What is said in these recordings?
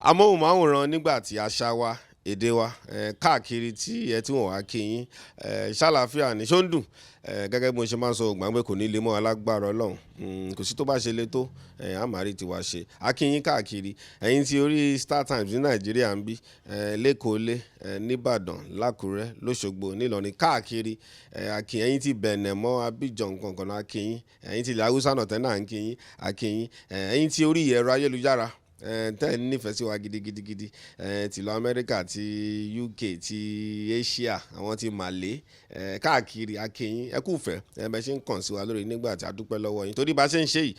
amóhùnmáwòrán nígbà tí àṣà wa èdè wa káàkiri tí ẹ tí wọ́n wá kí yín ṣàlàáfíà ní ṣó ń dùn gẹ́gẹ́ bí mo ṣe máa ń sọ gbàgbé kò ní lè mọ́ alágbára ọlọ́run kò sí tó bá ṣe lé tó àmàrí tiwa ṣe akínyín káàkiri ẹ̀yin tí orí Star Times ní Nàìjíríà ń bí lẹ́kọ̀ọ́lé nìbàdàn lákùrẹ́ lọ́ṣogbo nílọrin káàkiri akínyín ẹ̀yin tí bẹ̀nẹ̀ mọ́ abidjan kankan akínyín ẹ̀yin tí ilẹ̀ haúsá náà tẹ́ náà akínyín ẹ̀yin tí orí ẹ̀rọ ayélujára tẹ́ ẹ̀ nífẹ̀ẹ́ sí wa gidigidi tìlọ Amẹ́ríkà ti UK ti Asia àwọn ti Màlẹ́ káàkiri akínyìn ẹ kú fẹ́ bẹ́ẹ̀ ṣe ń kàn sí wa lórí nígbà tí a dúpẹ́ lọ́wọ́ yín torí bá ṣe ń ṣe yìí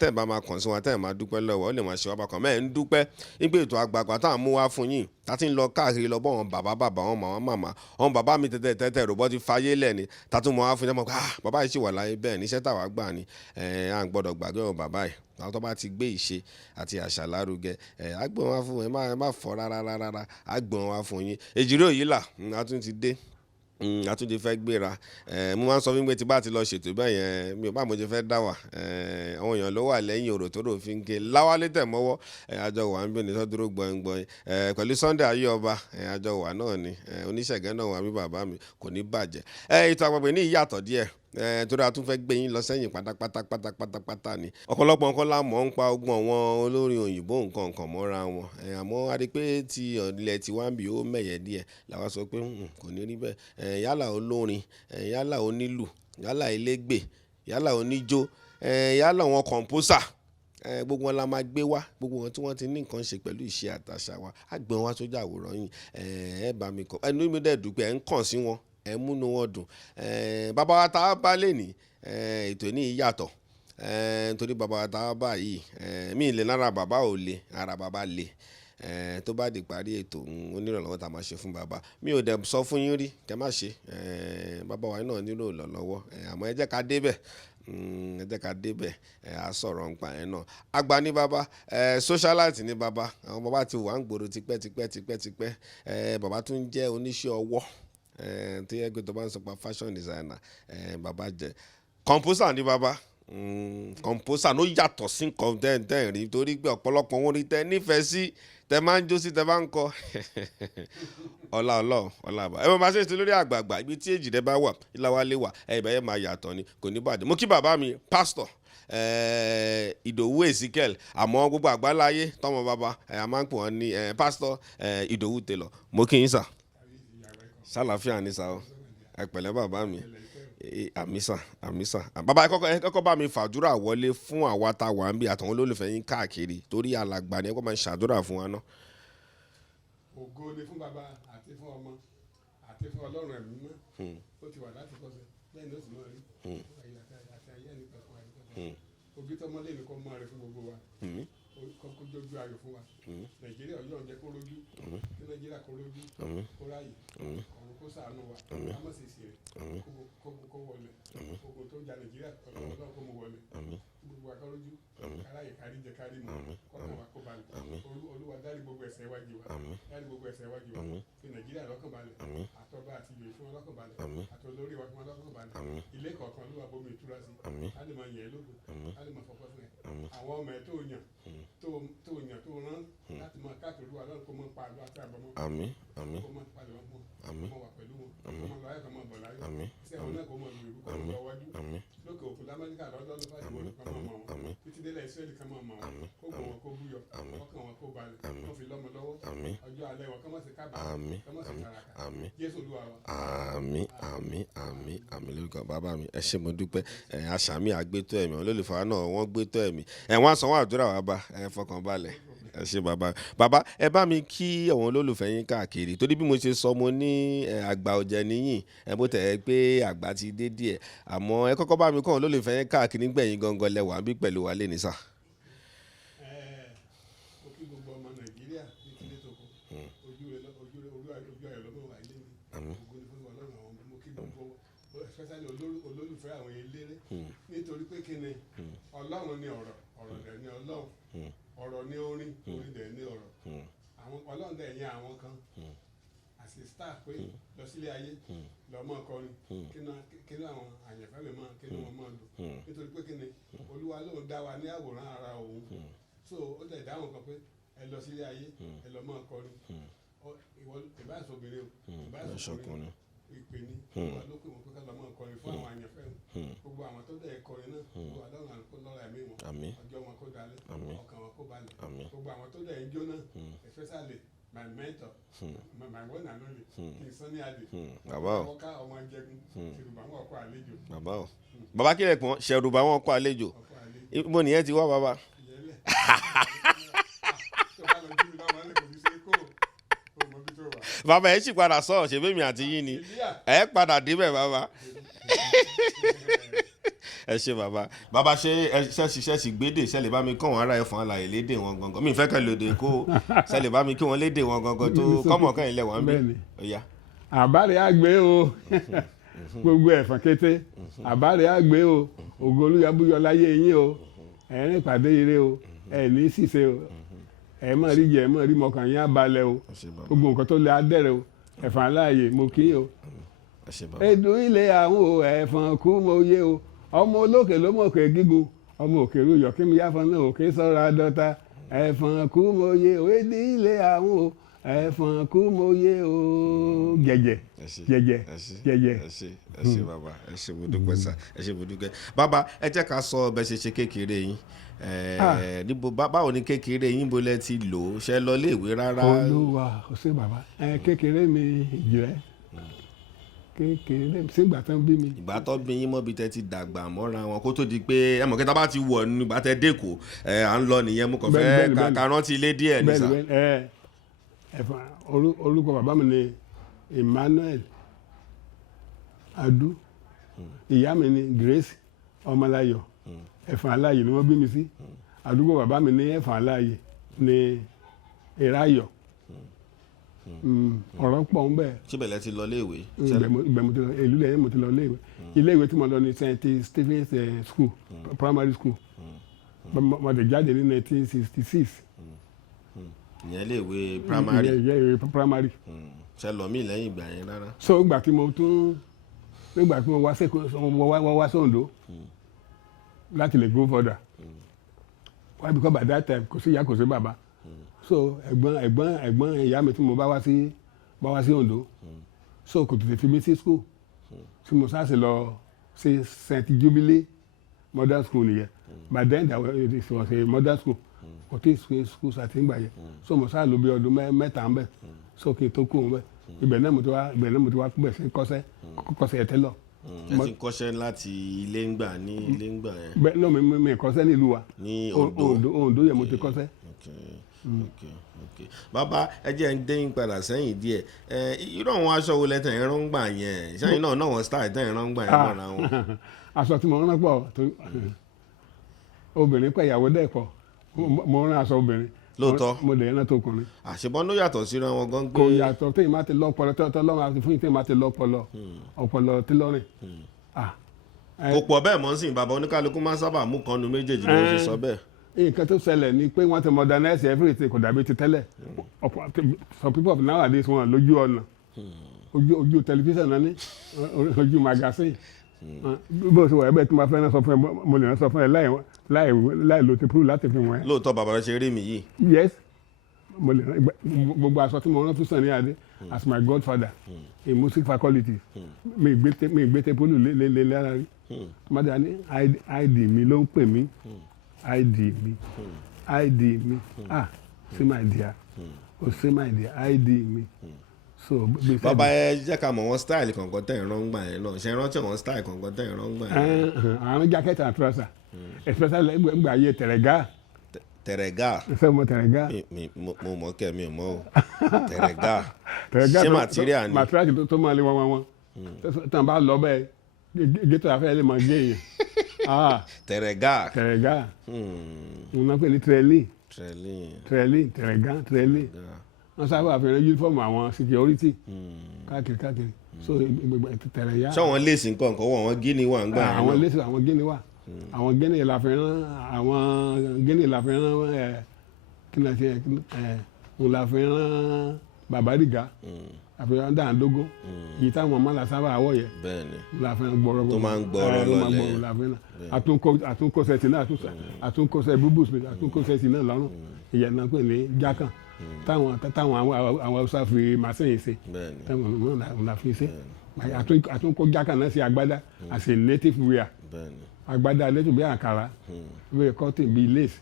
tẹ́ ẹ̀ bá máa kàn sí wa tẹ́ ẹ̀ máa dúpẹ́ lọ́wọ́ ó lè máa ṣe wá bákan mẹ́ẹ̀ ń dúpẹ́ nígbà ètò àgbààgbà tá à ń mú wá fún yín tá ti ń lọ káàkiri lọ bọ́ wọn bàbá wọn màmá wọn bàbá mi tẹ́tẹ́ ròbọ́ ti fayé lẹ̀ ni tá tún mọ́ wá fún yín mọ́ bàbá yìí ṣì wà láyé bẹ́ẹ̀ níṣẹ́ táwa gbà ni à ń gbọ́dọ̀ gbàgbé wọn bàbá yìí àwọn tó bá ti gbé ìṣe àti àṣà lárugẹ àgbọn wá fún ẹ má fọ rárá àgbọn wá fún yín èjìrè òyìn là á tún ti dé àtúndì fẹ́ gbéra mo máa ń sọ fún mi pé tí bá ti lọ ṣètò bẹ́ẹ̀ yẹn mi ò bá mo ti fẹ́ dá wà àwọn èèyàn ló wà lẹ́yìn ọ̀rọ̀ tó rò fi ń ké láwálé tẹ̀ mọ́wọ́ àjọ wà ń bí ní sọ́dúró gbọ̀ngbọ̀n pẹ̀lú Sunday ayé ọba àjọ wà náà ni oníṣẹ̀gẹ́ náà wà mí bàbá mi kò ní bàjẹ́ ètò àpapọ̀ ní ìyàtọ̀ díẹ̀ torí a tún fẹ́ gbé yín lọ sẹ́yìn pátápátá ni ọ̀pọ̀lọpọ̀ nǹkan la mọ̀ ń pa ogun àwọn olórin òyìnbó nǹkan mọ́ra wọn àmọ́ a rí pé ti ilẹ̀ tí wá ń bì ó mẹ̀yẹ díẹ̀ làwa sọ pé kò ní rí bẹ́ẹ̀ yálà olórin yálà onílù yálà elégbè yálà oníjó yálà wọn kọ̀ǹpósà gbogbo wọn la máa gbé wá gbogbo wọn tí wọ́n ti ní nǹkan ṣe pẹ̀lú ìṣe àtàṣà wa á gbé wọn wá sójú àwòrán yìí ẹ bá mi kọ ẹnu mi dẹ̀ dùpẹ́ ẹ ń kàn sí wọn ẹ múnú wọn dùn bàbá wa tá a bá lè ní ètò ní ìyàtọ̀ nítorí bàbá wa tá a bá yìí mí lè lára bàbá ò le ara bàbá le tó bá di parí ètò onírànlọ́wọ́ tá a máa ṣe fún bàbá mi ò dẹ̀ sọ fún yín rí kẹ́ má ṣe bàbá wa náà nílò ìrànlọ́wọ́ àmọ́ ẹ jẹ́ ká débẹ̀ a sọ̀rọ̀ nípa ẹ̀ náà àgbà ní bàbá socialite ní bàbá àwọn bàbá ti wà ń gbòòrò tipẹ́ bàbá tún jẹ́ oníṣẹ́ ọwọ́ tó yẹ kó tó bá ń sọ pa fashion designer bàbá jẹ composer ní bàbá composer ló yàtọ̀ sí nǹkan tẹ́ rí torí pé ọ̀pọ̀lọpọ̀ wọn rí tẹ́ nífẹ̀ẹ́ sí tẹ́ máa ń jó sí tẹ́ bá ń kọ ọlá àbá ẹ máa ṣe ètò lórí àgbààgbà ibi tí èjì rẹ bá wà ìlàwálé wà ìbẹ̀yẹ máa yàtọ̀ ni kò ní bàjẹ́ mo kí bàbá mi pastor Idowu Ezekiel àmọ́ gbogbo àgbáláyé tọmọ bàbá a máa ń pè wọ́n ní pastor Idowu Tailor mo kí yín sà ṣàlàáfíà ní sa ọ ẹ pẹ̀lẹ́ bàbá mi àmísà bàbá ẹ kọ́kọ́ bá mi fàdúrà wọlé fún àwa tá a wà ń bí àtàwọn olólùfẹ́ yín káàkiri torí alàgbà ni ẹ kọ́ máa ń ṣàdúrà fún wa náà. ògo ni fún bàbá àti fún ọmọ àti fún Ọlọ́run ẹ̀mí mọ́ ó ti wà láti kọ́sẹ̀ bẹ́ẹ̀ ni ó sì mọ́ rí àti ayé ẹni pẹ̀lú àdúgbò òbí tọmọ lé ní kọ́ mọ́ rẹ fún gbogbo wa kọ́kọ́ jójú ayọ̀ fún wa Nàìjíríà ọjọ́ ọ̀jẹ́ kó rójú kí Nàìjíríà kó rójú kó ráyè ọ̀run kó ṣàánú wa ká má sì ṣe kó wọlé ogun tó jà Nàìjíríà Ọlọ́run kó mú wọlé gbogbo akọ́rójú káráyè kárí jẹ kárí mọ́ kọ́kàn wa kó balẹ̀ Olúwa dárí gbogbo ẹ̀ṣẹ̀ wájú wa fi Nàìjíríà lọ́kàn balẹ̀ àtọ́ba àti ìwé fún ọlọ́kàn balẹ̀ àtọ́lórí wa fún ọlọ́kàn balẹ̀ ilé kọ̀ọ̀kan Olúwa bomi ìtura sí á lè máa yẹ̀ ẹ́ lógo á lè máa fọkọ́ fún ẹ àwọn ọmọ ẹ tó yàn tó rán láti máa káàkiri wa lọ́run kó mọ́ pa àlọ́ àti àbọ̀mọ́ kó mọ́ palẹ̀ wọn mọ́ wà pẹ̀lú wọn kó mọ́ lọ ayé kan mọ́ bọ̀ láyé iṣẹ́ wọn náà kó mọ́ lu ìlú kan lọ wájú lókè òkú lamẹ́ríkà lọ́dọ́ ló fàájú wọn kan mọ́ wọn títí délẹ̀ Ísírẹ́lì kan mọ́ wọn kó gbọ́ wọn kó búyọ ọkàn wọn kó balẹ̀ kó fi lọ́mọ lọ́wọ́ ọjọ́ alẹ́ wọn kọ́ mọ́ sí kábàámọ̀ kọ́ mọ́ sí kàràkà Jésù Olúwa wa. àmín lórúkọ bàbá mi ẹ ṣé mo dúpẹ́ àṣàmì àgbétọ́ ẹ̀mí olólùfẹ́ náà wọ́n gbétọ́ ẹ̀mí wọ́n sanwó àdúrà wà bá fọkàn balẹ̀ ẹ ṣé bàbá ẹ bá mi kí àwọn olólùfẹ́ yín káàkiri torí bí mo ṣe sọ mo ní àgbà ọ̀jẹ̀ níyìn bó tẹ̀ ẹ́ pé àgbà ti dé díẹ̀ àmọ́ ẹ kọ́kọ́ bá mi kọ́ àwọn olólùfẹ́ yín káàkiri gbẹ̀yìn gangan lẹ́wà bí pẹ̀lú wa lé ní sà. ó kí gbogbo ọmọ Nàìjíríà ní tílé tó kọ ojú ayọ̀ lọ́mọ wà ilé mi ògo ni fún Ọlọ́run àwọn mo kí gbogbo especially especially olólùfẹ́ àwọn eléré nítorí pé kí ni ọlọ́run ni ọ̀rọ̀ dẹ̀ ni ọlọ́run ọ̀rọ̀ ni orin dẹ̀ ni ọ̀rọ̀ àwọn ọlọ́run dẹ̀ yẹn àwọn kan àti star pé lọ sílé ayé lọ́mọ kọrin kí ni àwọn àyànfẹ́ mi máa kí ni wọ́n máa lò nítorí pé kí ni olúwa lóun dá wa ní àwòrán ara òun so ó dẹ̀ dáhùn kan pé ẹ lọ sílé ayé ẹ lọ máa kọrin ìwọ ìbáṣọbìnrin o ìbáṣọkùnrin ìpè ní ìwà lókè wọn pé ká lọ máa kọrin fún àwọn àyànfẹ́ gbogbo àwọn tó dẹ̀ kọrin náà gbogbo àdáwọn àlùkò lọ́ra ẹ̀mí wọn ọjọ́ wọn kó dalẹ̀ ọkàn wọn kó balẹ̀ gbogbo àwọn tó dẹ̀ ń jó náà especially my mentor my one and only kí Sunny Ade wọn ká ọmọ jẹgun ṣèrùbá wọn kọ àlejò. Bàbá kílẹ̀ pọ́n ṣèrùbá wọn kọ àlejò ibo nìyẹn ti wá bàbá. Bàbá ẹ sì padà sọ ṣèbémi àti yín ni ẹ padà débẹ̀ bàbá. Ẹ ṣe bàbá ṣe ṣẹ́ṣì gbédè ṣẹlẹ̀ bá mi kọ́ wọn ara ẹ̀fọn àlàyé lédè wọn gangan mi fẹ́ kẹ́ lóde kó ṣẹlẹ̀ bá mi kí wọ́n lédè wọn gangan tó kọ́mọ̀ kan ilẹ̀ wọn bí. àbárẹ̀ àgbé o gbogbo ẹ̀fọn kété àbárẹ̀ àgbé o ògo olúyabúyọ láyé yín o ẹ̀rín ìpàdé ire o ẹ̀ ní ṣìṣe o ẹ̀ mọ̀ rí jẹ ẹ̀ mọ̀ rí mọ̀kàn yín abalẹ̀ o gbogbo nǹkan tó lè adẹ́rẹ̀ o ẹ̀fọn aláàyè mo kí o. èdùn ilé àwọn o ẹ̀fọn kú mo yé o ọmọ olókè ló mọ̀ òkè gígùn ọmọ òkè rúyọ̀ kí mi yáfọn náà òkè sọ̀rọ̀ àdọ́ta ẹ̀fọn kú mo yé o èdè ilé àwọn o ẹ̀fọn kú mo yé o jẹjẹ. Ẹ ṣe bàbá ẹ ṣe mo dúpẹ́ sá ẹ ṣe mo dúpẹ́ bàbá ẹ jẹ́ ká sọ bẹ́ẹ̀ ṣe ṣe kékeré yín níbo báwo ni kékeré yín bó lẹ ti lò ó ṣe lọ léèwé rárá. olúwa ó ṣe bàbá kékeré mi ìjìrẹ́ kékeré sígbà tán bí mi. ìgbà tó bí yín mọ́bi tẹ́ ti dàgbà mọ́ra wọn kó tó di pé ẹ mọ̀ kí tá bá ti wọ̀ nígbà tẹ́ dẹ́kọ̀ à ń lọ nìyẹn mo kàn fẹ́ ká rántí ilé díẹ̀ ní sà. ẹ̀fọn orúkọ bàbá mi ni Emmanuel Adu ìyá mi ni Grace Ọmọláyọ̀ ẹ̀fọn aláàyè ni wọ́n bí mi sí àdúgbò bàbá mi ní ẹ̀fọn aláàyè ní Ìráyọ̀ ọ̀rọ̀ pọ̀ ń bẹ̀. síbẹ̀ lẹ ti lọ léèwé. ibẹ̀ mo ti lọ ìlú lẹ́yìn mo ti lọ léèwé iléèwé tí mo lọ ní St. Stephen's school primary school mo dẹ̀ jáde ní 1966. ìyẹn léèwé primary. ìyẹn primary. ṣe lọ mí lẹ́yìn ìgbà yẹn rárá. so ìgbà tí mo wá sí Oǹdó láti lè go further why because by that time kò sí ìyá kò sí bàbá so ẹ̀gbọ́n ìyá mi tí mo bá wá sí Oǹdó so kò tètè fi mí sí school tí mo sáà sì lọ sí St. Jubilee modern school nìyẹn by then it was a modern school kò tí ì school àti ìgbà yẹn so mo sáà lò bí ọdún mẹ́ta ń bẹ̀ so kí n tó kú ń bẹ̀ ibẹ̀ náà mo ti wá bẹ̀ sí kọ́sẹ̀ Tailor. ẹ ti kọ́ṣẹ́ láti ilé ń gbà yẹn. bẹ́ẹ̀ náà mi kọ́ṣẹ́ nílùú wa ní Oǹdó yẹn mo ti kọ́ṣẹ́. Okay. Bàbá ẹ jẹ́ ń dẹ́yìn padà sẹ́yìn díẹ̀ irú àwọn aṣọ wo lẹ́tẹ̀ ẹ̀rọ ń gbà yẹn sẹ́yìn náà wọ́n style tẹ̀ ẹ̀rọ ń gbà yẹn mọ́ra wọn. aṣọ tí mo rán pọ̀ obìnrin pẹ̀ ìyàwó dẹ̀ pọ̀ mo rán aṣọ obìnrin lóòótọ́ mo dẹ̀ yẹn tó kùnrin. àṣebọ́n ló yàtọ̀ síra wọn gan gbé. kò yàtọ̀ téyìn má ti lọ́pọlọ tọ́lọ́run àti fún yìí téyìn má ti lọ́pọlọ ọpọlọ tailoring. kò pọ̀ bẹ́ẹ̀ mọ́ sí bàbá oníkálukú máa ń sábà mú kan nu méjèèjì ni wọ́n ṣe sọ bẹ́ẹ̀. nǹkan tó ṣẹlẹ̀ ni pé wọ́n ti modernize everything kò dàbí ti tẹ́lẹ̀ some people of nowadays wọn lójú ọ̀nà ojú tẹlifíṣàn náà ní ojú magazine bó ṣe wà ẹgbẹ́ tí mo fẹ́ náà sọ fún ẹ mo lè sọ fún ẹ láì lo ti prove láti fi wọ́n ẹ. lóòótọ́ bàbá rẹ ṣe rí mi yìí. yes mo lè gbogbo aṣọ tí mo rán fún Sunny Ade as my godfather in music faculty mi gbé tepolu lé lára rí mọ́tò ní id mi ló ń pè mí id mi say my dear say my dear id mi. so bàbá ẹ jẹ́ ká mọ̀ wọ́n style kankan tẹ̀ ń rán gbà yẹn náà ṣe rántí àwọn style kankan tẹ̀ ń rán gbà yẹn. àwọn jacket and trouser especially gbà ayé tẹ̀rẹ̀gá. ṣé mo tẹ̀rẹ̀gá. mo mọ̀ kẹ́ mi ò mọ̀ o tẹ̀rẹ̀gá ṣé material ni. material tó máa lé wọn tí wọn bá lọ bẹ́ẹ̀ gẹ́tò afẹ́ lè máa gé yẹn. tẹ̀rẹ̀gá. wọn náà pè ní tẹ̀rẹ̀gá. wọ́n sábà fi rán uniform àwọn security káàkiri so tẹ̀lẹ̀ yá. sọ wọn léèsì nǹkan kan wọn gíní wà ń gbà yẹn náà. àwọn léèsì àwọn gíní wà àwọn gíní la fi rán kí ni a ti ń la fi rán babariga àfihàn dáńdógó yìí táwọn ọmọ la sábà wọ̀ yẹ láfihàn gbọ́rọ̀ tó máa ń gbọ́rọ̀ lọ́lẹ̀ àtúnkọ́sẹ̀tì náà àtúnkọ́sẹ̀ búbùs àtúnkọ́sẹ̀tì náà lọ́rùn ìyẹn náà pè ní jákàn táwọn àwọn Haúsá fi màsín ṣe táwọn ọmọ la fi ṣe àtúnkọ́ jákàn náà sí agbádá as a native wear agbádá lẹ́tù bí àǹkárá bí cotton bí lace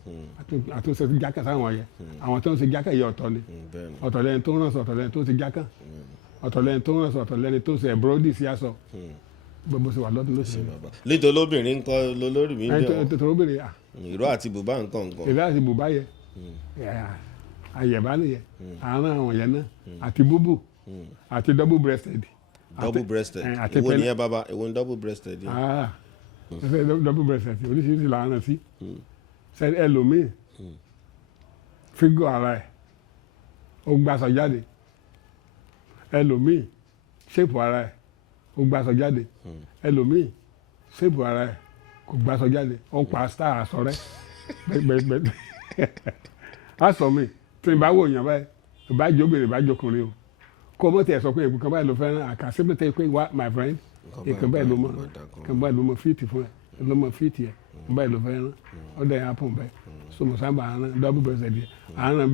àtúnṣe jákàn sáwọn yẹ àwọn tó ń ṣe jákàn yẹ ọ̀tọ̀ ni ọ̀tọ̀ lẹ́ni tó ń ránṣọ ọ̀tọ̀ lẹ́ni tó ń ṣe jákàn ọ̀tọ̀ lẹ́ni tó ń ránṣọ ọ̀tọ̀ lẹ́ni tó ń ṣe ẹ̀bùrọ́dì sí aṣọ gbogbo ṣe wà lọ́dún ló ṣe. nítorí olóbìnrin ńkọ́ lólórí mi ń bẹ̀ nítorí olóbìnrin ìró àti bùbá nǹkan. ìró àti bùbá yẹ àyẹ̀bá nìyẹn àárín àwọn yẹn náà àti búbù àti double breasted. double breasted èwo ni ẹ bàbá èwo ni double breasted yẹn. double breasted oríṣiríṣi làánà sí ẹlòmíì fígò ara ẹ̀ ó gbàsọ jáde ẹlòmíì ṣépù ara ẹ̀ ó gbàsọ jáde ẹlòmíì ṣépù ara ẹ̀ kò gbàsọ jáde ó pa star aṣọ rẹ̀ gbẹgbẹgbẹ aṣọ mi tí n bá wò yàn báyìí ìbá jóbìnrin ìbá jókùnrin o kó o mọ̀ tí ẹ sọ pé ìbùkún báyìí ló fẹ́ràn àkàsíbìtì pé wá my friend ìkan báyìí ló mọ fíìtì fún ẹ ló mọ fíìtì ẹ báyìí ló fẹ́ràn ọ̀dọ̀ yẹn apọ̀ bẹ́ẹ̀ so mo sábà àrùn double breasted yẹn àrùn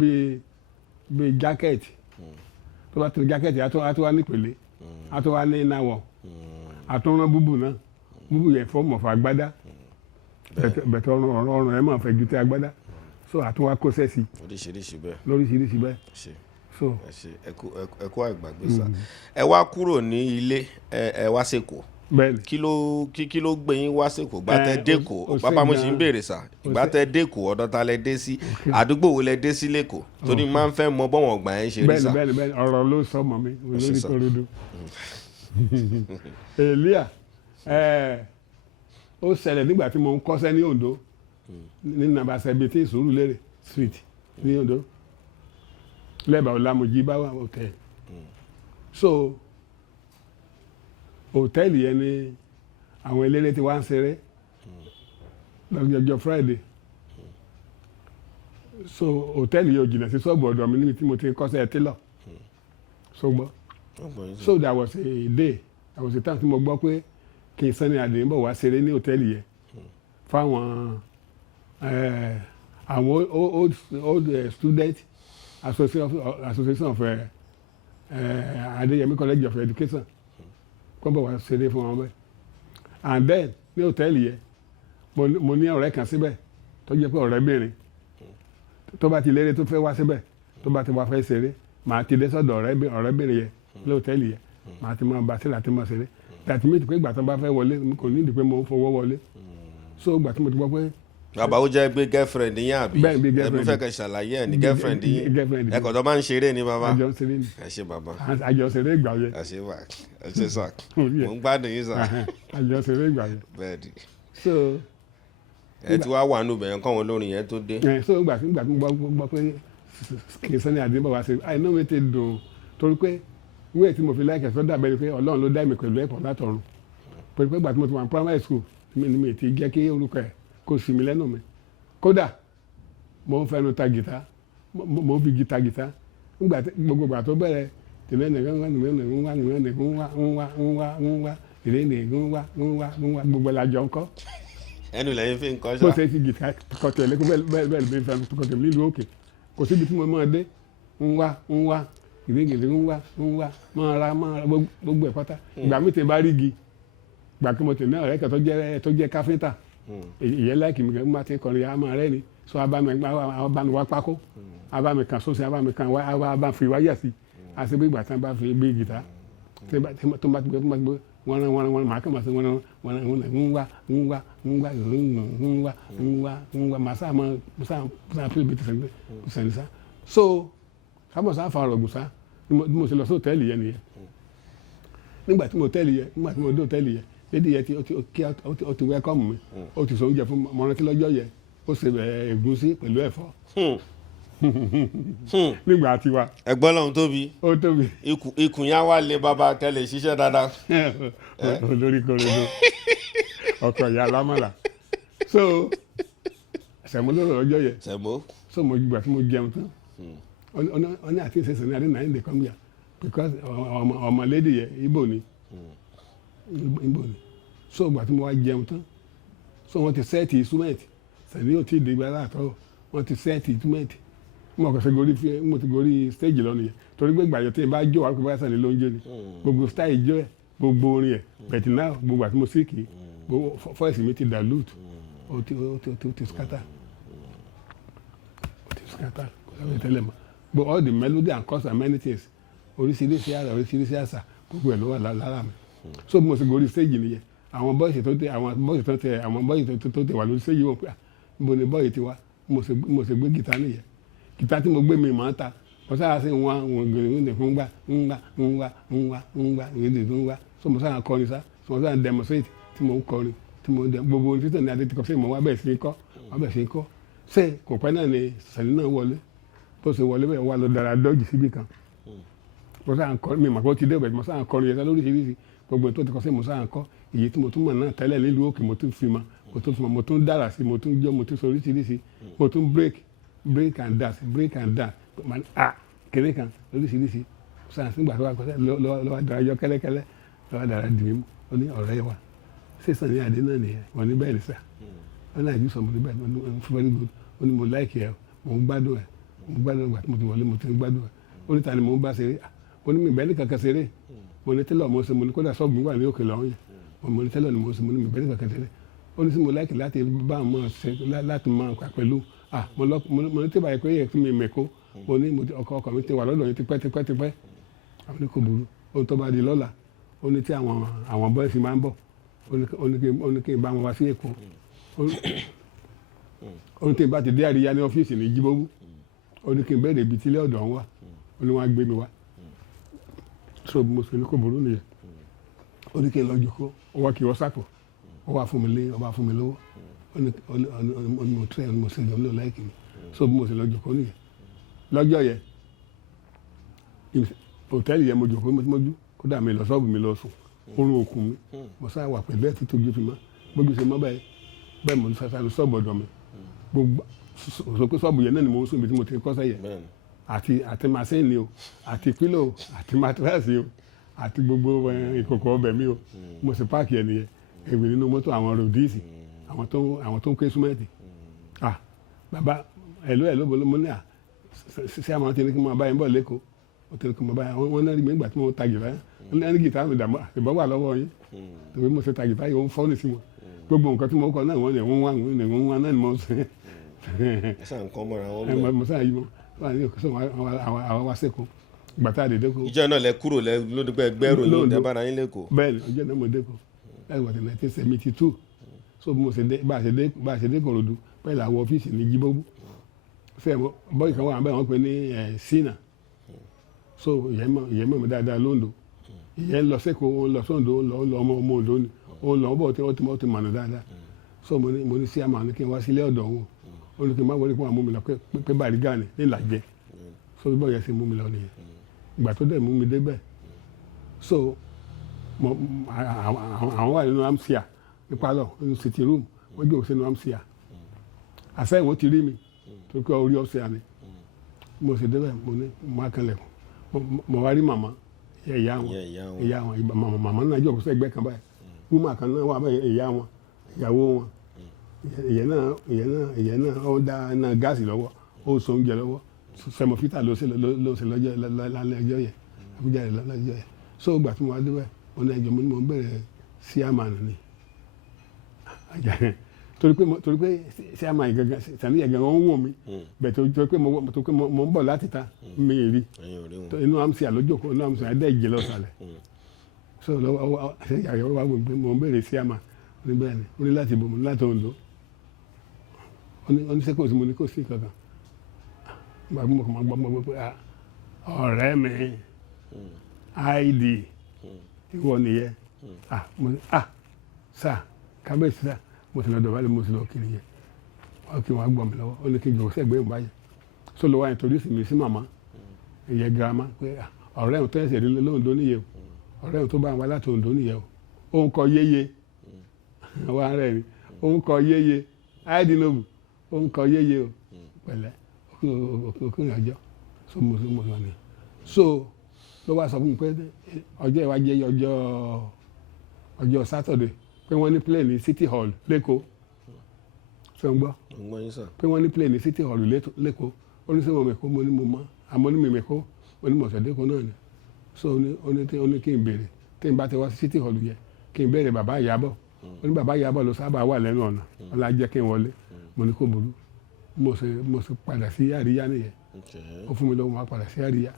bíi jákẹ́ẹ̀tì tó bá tó jákẹ́ẹ̀tì àti wá nípele àti wá ní ìnáwọ̀ àtúnrán búbù náà búbù yẹn fọ́ mọ̀fọ́ agbádá bẹ̀tẹ̀ ọrùn ẹ̀ máa fẹ́ ju tẹ́ agbádá so àtúnwá kó sẹ́sì lóríṣiríṣi bẹ́ẹ̀ so ẹ kú àgbàgbé sá ẹ wá kúrò ní ilé ẹ wá sẹ́kọ̀ọ́ kí ló gbé yín wá sẹ́kọ̀ọ́ gbàtẹ́ dẹ́kọ̀ọ́ bàbá mo sì ń béèrè sá gbàtẹ́ dẹ́kọ̀ọ́ ọ̀dọ̀ ta lẹ dé sí àdúgbò wo lẹ dé sí lẹ́kọ̀ọ́ torí máa ń fẹ́ mọ bọ́wọ̀n ọgbà yẹn ṣe rí sá. bẹ́ẹ̀ni ọ̀rọ̀ ló sọ mọ́ mi olórí korodo elia ó ṣẹlẹ̀ nígbà tí mo ń kọ́ṣẹ́ ní Ondo ní nàbà 17 Sùúrùlérè street ní Ondo lẹ́bàá Ọlámọjí bá wà hòtẹ́ẹ̀lì so hòtẹ́ẹ̀lì yẹn ni àwọn eléré ti wá ń ṣeré lọ́jọ́ Friday so hòtẹ́ẹ̀lì yóò jìnnà sí ṣọ́ọ̀bù ọ̀dọ̀ mi níbi tí mo ti ń kọ́ṣẹ́ Tailor so gbọ́ so there was a day there was a time tí mo gbọ́ pé kí n Sunny Ade ń bọ̀ wá ṣeré ní hòtẹ́ẹ̀lì yẹn fáwọn àwọn old student association of Adéyẹmí College of Education kọ́ bọ̀ wá ṣeré fún wọn bẹ́ẹ̀ and then ní hòtẹ́ẹ̀lì yẹn mo ní ọ̀rẹ́ kan síbẹ̀ tó jẹ́ pé ọ̀rẹ́bìnrin tó bá ti lérè tó fẹ́ wá síbẹ̀ tó bá ti wá fẹ́ ṣeré màá ti dé sọ́dọ̀ ọ̀rẹ́bìnrin yẹn ní hòtẹ́ẹ̀lì yẹn màá ti máa bá sílẹ̀ àti máa ṣeré tàbí mi ti pé ìgbà tó bá fẹ́ wọlé kò ní ìdí pé mo ń fowó wọlé so ìgbà tí mo ti gbọ́ pé. bàbá ó jẹ́ pé girlfriend yín àbí ẹbí fẹ́ kẹ́ ṣàlàyé ẹ̀ ní girlfriend yín ẹ̀kọ́ tó máa ń ṣeré ni bàbá àjọ ṣeré ni ẹ ṣé bàbá àjọ ṣeré ìgbà yẹn ẹ ṣé sà mo ń gbádùn yín sà àjọ ṣeré ìgbà yẹn bẹ́ẹ̀ni so ẹ ti wá wà nù bẹ̀yẹn kọ́ wọn lórin yẹn tó dé. so ìgbà tí mo gbọ́ pé kì í Sunny Ade bọ̀ wá sí àìná mi ti dùn torí pé wíwẹ̀ tí mo fi láìkẹ̀ sọ́dọ̀ abẹ́rẹ́ pé Ọlọ́run ló dá mi pẹ̀lú ẹ̀pọ̀ látọ̀run pẹ̀lú pé ìgbà tí mo ti wà ní primary school mi ti jẹ́ kí orúkọ ẹ̀ kó sì mí lẹ́nu mi kódà mo ń fẹnu ta gìtá mo ń fi gìtá gbogbo ìgbà tó bẹ̀rẹ̀ tìlẹ̀ nìkan gbogbo làjọ ńkọ́ ẹnu lẹ́yìn fi ń kọ́ ṣá. bó ṣe ti gìtá kọ̀tẹ̀ lẹ́kọ́ bẹ́ẹ̀ lè fẹ́ kọ̀tẹ̀ nílùú òkè kò síbi tí mo máa dé ń wá gèdè ń wá máa ra gbogbo ẹ̀ pátá ìgbà mi ti bá rí igi gbà kí mo tẹ̀ náà ọ̀rẹ́ kan tó jẹ́ káfíńtà ìyẹn láìkì mi kẹ́kẹ́ máa ti kọrin ya máa rẹ́ ni so abami wá pákó abami kan sósì abami kan abami fi wáyà sí àti bí ìgbà tí wọ́n bá fi gbé gìtá tó bá ti gbé wọ́n máa kẹ́ máa sọ ń wá màá sáà fi ibi tẹ̀sán sá so kábọ̀ sáà fa ọ̀rọ̀ gùsá bí mo ṣe lọ sí hòtẹ́ẹ̀lì yẹn nìyẹn nígbà tí mo dé hòtẹ́ẹ̀lì yẹn lédi yẹn ó ti wẹ́kọ̀mù mi ó ti sọ oúnjẹ fún mọ rántí lọ́jọ́ yẹn ó ṣe ẹ̀gúsí pẹ̀lú ẹ̀fọ́ nígbà tiwa. ẹ̀gbọ́n lọ́hún tóbi. ó tóbi. ikùn yá wá lé bàbá tẹ́lẹ̀ ṣiṣẹ́ dáadáa. olórí korodo ọkọ̀ ìyá alámọ̀là. so sẹ̀mó lọ́rọ̀ ọjọ́ yẹ. sẹ̀mó. so mo gbà tí mo jẹun tán. ọ ní àti ìṣẹ̀ṣẹ̀ ní adé náà ń dè kọ́míyà because ọmọlédè yẹ Ìgbò ni. Ìgbò ni. so gbà tí mo wá jẹun tán. so wọ́n ti sẹ́ẹ̀tì instrument sẹ̀ní ò tí ì dìgbà láàtọ̀ wọ́n ti sẹ́ẹ̀tì instrument mo kàn fẹ́ mo ti gorí stage lọ nìyẹn torí pé gbàyọ̀ tí ì bá jó wà pé bá sàn ní ló ń jó ni gbogbo style jó ẹ̀ gbogbo orin ẹ̀ bẹ̀tì náà gbogbo àti mo sì kì í gbogbo voice mi ti dilute ó ti scatter kò sábẹ́ tẹ́lẹ̀ mọ́ but all the melody and chords and many things oríṣiríṣi àṣà gbogbo ẹ̀ ló wà lára mi so mo sì gorí stage nìyẹn àwọn bọ́ọ̀sì tó tẹ wà lórí stage wọn pé níbo ni bọ́ọ̀sì ti wá mo sì gbé gìtá nìyẹn gìtá tí mo gbé mi máa ń ta mo sára sí wọn gèrè ní fún gbà ń gbà so mo sára kọrin sá so mo sára demonstrate tí mo ń kọrin tí mo ń dẹ gbogbo orin títàn ní adé tí kò sí mo wá bẹ̀ sí kọ́ ṣé kò pẹ́ náà ni Sunny náà wọlé bó ṣe wọlé bẹ́ẹ̀ wà lọ dára dọ́jì síbì kan mo sára kọrin mi màpọ̀ ti dé ọ̀bẹ̀ mo sára kọrin yẹn lóríṣiríṣi gbogbo tó ti kọ́ sí mo sára kọ́ èyí tí mo tún mọ̀ náà tẹ́lẹ̀ nílùú òkè mo tún fi mọ́ mo tún dára sí mo tún jọ́ mo tún sọ oríṣiríṣi mo tún break and dance kéré kan lóríṣiríṣi sáà nígbà tó wà kọsẹ̀ lọ́wọ́ dára yọ kẹ́lẹ́kẹ́lẹ́ lọ́wọ́ dára dì mí ó ní ọ̀rẹ́ wa ṣé Sunny Ade náà nìyẹn wọ́n ní bẹ́ẹ̀ ní sà wọ́n náà jù sọ mo ní bẹ́ẹ̀ ní very good ó ní mo láìkì ẹ̀ mo ń gbádùn ẹ̀ ìgbà tí mo ti wọlé mo ti ń gbádùn ẹ̀ ó ní ta ni mo ń bá ṣeré ó ní mi bẹ́ẹ̀ ní kankan ṣeré mo ní tẹ́lọ̀ mo ṣe mo ní kódà sọ́ọ̀bù mi wà ní òkè lọ́wọ́ yẹn mo ní tẹ́lọ̀ ni mo ṣe mo ní mi bẹ́ẹ̀ ní kankan ṣeré ó ní sí mo láìkì láti bá àwọn ṣe láti máa kà pẹ̀lú mo ní tí báyìí pé yẹ kí mi mẹ́kọ́ mo ní ọkọ mi ti wà lọ́dọ̀ yẹn tipẹ́ àwọn ní kò burú ohun tó bá di lọ́la ó ní tí àwọn bọ́ọ̀sì máa ń bọ̀ ó ní kí n bá wọn wá sí Èkó ó ní tí n bá ti dé àríyá ní ọ́fíìsì ní Jíbówú ó ní kí n bẹ̀rẹ̀ ibi tí ilé ọ̀dọ̀ wọn wà ó ní wọn á gbé mi wá so mo sì ní kò burú nìyẹn ó ní kí n lọ jòkó ó wá kí wọ́n sàpò ó wá fún mi lówó ó ní mo tẹ́ ẹ̀ mo sì lọ ní ọ̀láìkì mi so mo sì lọ jòkó nìyẹn lọ́jọ́ yẹn hòtẹ́ẹ̀lì yẹn mo jòkó mọ́jú kódà mi lọ sọ́ọ̀bù mi lọ sùn oorun òkun mi mo sáà wà pẹ̀lú ẹ̀ tí tójú fi mọ́ gbójú ṣe mọ́ bẹ́ẹ̀ mo sá lọ sọ́ọ̀bù ọ̀dọ̀ mi gbogbo sọ pé sọ́ọ̀bù yẹn náà ni mo ń sùn bí tí mo ti kọ́sẹ̀ yẹn àti màsíìnì o àti pílò àti mátíráàsì o àti gbogbo ìkòkò ọbẹ̀ mi o mo sì páàkì ẹ̀ nìyẹn èwe nínú mọ́tò àwọn ròdìsì àwọn tó ń ké súnmẹ́ẹ̀tì bàbá ẹ̀lú mo ní ṣé àwọn tí ní kí n máa bá yín bọ̀ lẹ́kọ̀ọ́ ó ti ní kí n máa bá yín wọ́n náà rí mi nígbà tí mo ta gìtá wọ́n ní gìtá mi dàmọ́ ìbọn wà lọ́wọ́ yín tòun mo ṣe ta gìtá yìí ó ń fọ́ ní sí wọn gbogbo nǹkan tí mo kọ náà wọ́n ní wọ́n wá náà ni mo ṣe. mo sáà yí mo wà ní òkè sọ àwọn wá sẹ́kọ̀ọ́ gbàtà àdédé kó. ìjọ náà lẹ kúrò lódúpẹ́ gbẹ́rù ní ìdábàrà yín lẹ́kọ̀ọ́. bẹ́ẹ̀ni ọjọ́ náà mo dẹ́kọ̀ láti wà ní 1972 so bá a ṣe dé Kòròdú pẹ̀lú àwọn ọ́fíìsì ní Jíbówú bọ́ọ̀lù kan wà bẹ́ẹ̀ wọ́n pè ní Sínà so ìyẹn mọ̀ mi dáadáa lóńdó ìyẹn lọ sẹ́kọ̀ọ́ ó lọ sóńdó ó lọ ọmọ Oǹdó ni ó lọ bọ̀ tí wọ́n ti mọ̀nà dáadáa so mo ní sí àmà ní kí n wá sílé ọ̀dọ̀ òun ó ní kí n má wọlé kí wọ́n mú mi lọ pé Bàrígà ni ní Ìlàjẹ so bí bọ́ọ̀ yẹn ṣe mú mi lọ nìyẹn ìgbà tó dẹ̀ mú mi débẹ̀ so àwọn wà nínú amsia ní pálọ̀ nínú sitting room wọ́n gbé òsínú amsia àṣẹ ìwọ́n ti rí mi tó kọ́ orí ọ̀sẹ̀ àná mo sì débẹ̀ mo ní mo á kanlẹ̀ mo wá rí màmá ìyá wọn màmá náà jọ sọ ẹgbẹ́ kan báyìí wúmà kan náà wà báyìí ìyá wọn ìyàwó wọn ìyẹn náà ó dá náà gáàsì lọ́wọ́ ó so oúnjẹ lọ́wọ́ sẹmọfítà ló ṣe lọ́jọ́ lálẹ́ ọjọ́ yẹn àbújá rẹ̀ lọ́jọ́ yẹn so gbà tí mo wá débẹ̀ mo ní ẹjọ́ mo ní mo bẹ̀rẹ̀ sí àmàlà ni torí pé ṣé àmà ìgangan Sunny ìgangan wọn ń wò mí bẹ́ẹ̀ torí pé mo ń bọ̀ láti ta mi rí inú àmì àlójókòó inú àmì àdé ìjì lọ́sàlẹ̀ so lọ́wọ́ àyẹ̀wò wa gbé mo ń bẹ̀rẹ̀ sí àmà ní bẹ́ẹ̀ ni ó ní láti bò mo ní láti Oǹdó ó ní sẹ́kọ̀ọ́ sí mo ní kò sí kankan gbàgbọ́ mo kàn máa gbọ́ pé ọ̀rẹ́ mi id ìwọ nìyẹn mo ní sá kábíyèsí sá mo sì lọ dọ̀bálẹ̀ mo sì lọ kiri yẹn wọ́n kí wọ́n á gbọ́ mi lọ́wọ́ ó ní kí n jọ sẹ́gbẹ́ ìmọ̀ báyìí so ló wá introduce mi sí màmá ìyẹn girama pé ọ̀rẹ́ òun tó ẹ̀sẹ̀ rí lóńdó nìyẹn o ọ̀rẹ́ òun tó bá wá láti Oǹdó nìyẹn o òun kọ yéye wá rẹ̀ ni òun kọ yéye áìdínlóbù òun kọ yéye o pẹ̀lẹ́ òkúrin ọjọ́ so mo sọ ni so ló wá sọ fún mi pé ọjọ́ ìwájú ọjọ́ Saturday pé wọ́n ní play ní City Hall lẹ́kọ̀ọ́ ṣé ń gbọ́ pé wọ́n ní play ní City Hall lẹ́kọ̀ọ́ ó ní sẹ́wọ̀n mẹ́kọ́ mo ní mo mọ́ àmọ́ ní mi mẹ́kọ́ mo ní mọ̀sọ̀dẹ́kọ̀ náà ni so ó ní kí n béèrè tí n bá ti wá sí City Hall yẹ kí n béèrè bàbá Ìyábọ̀ ó ní bàbá Ìyábọ̀ ló sábà wà lẹ́nu ọ̀nà ọ̀la jẹ́ kí n wọlé mo ní kó burú mo sì padà sí àríyá nìyẹn ó fún mi lọ́wọ́ máa padà sí àríyá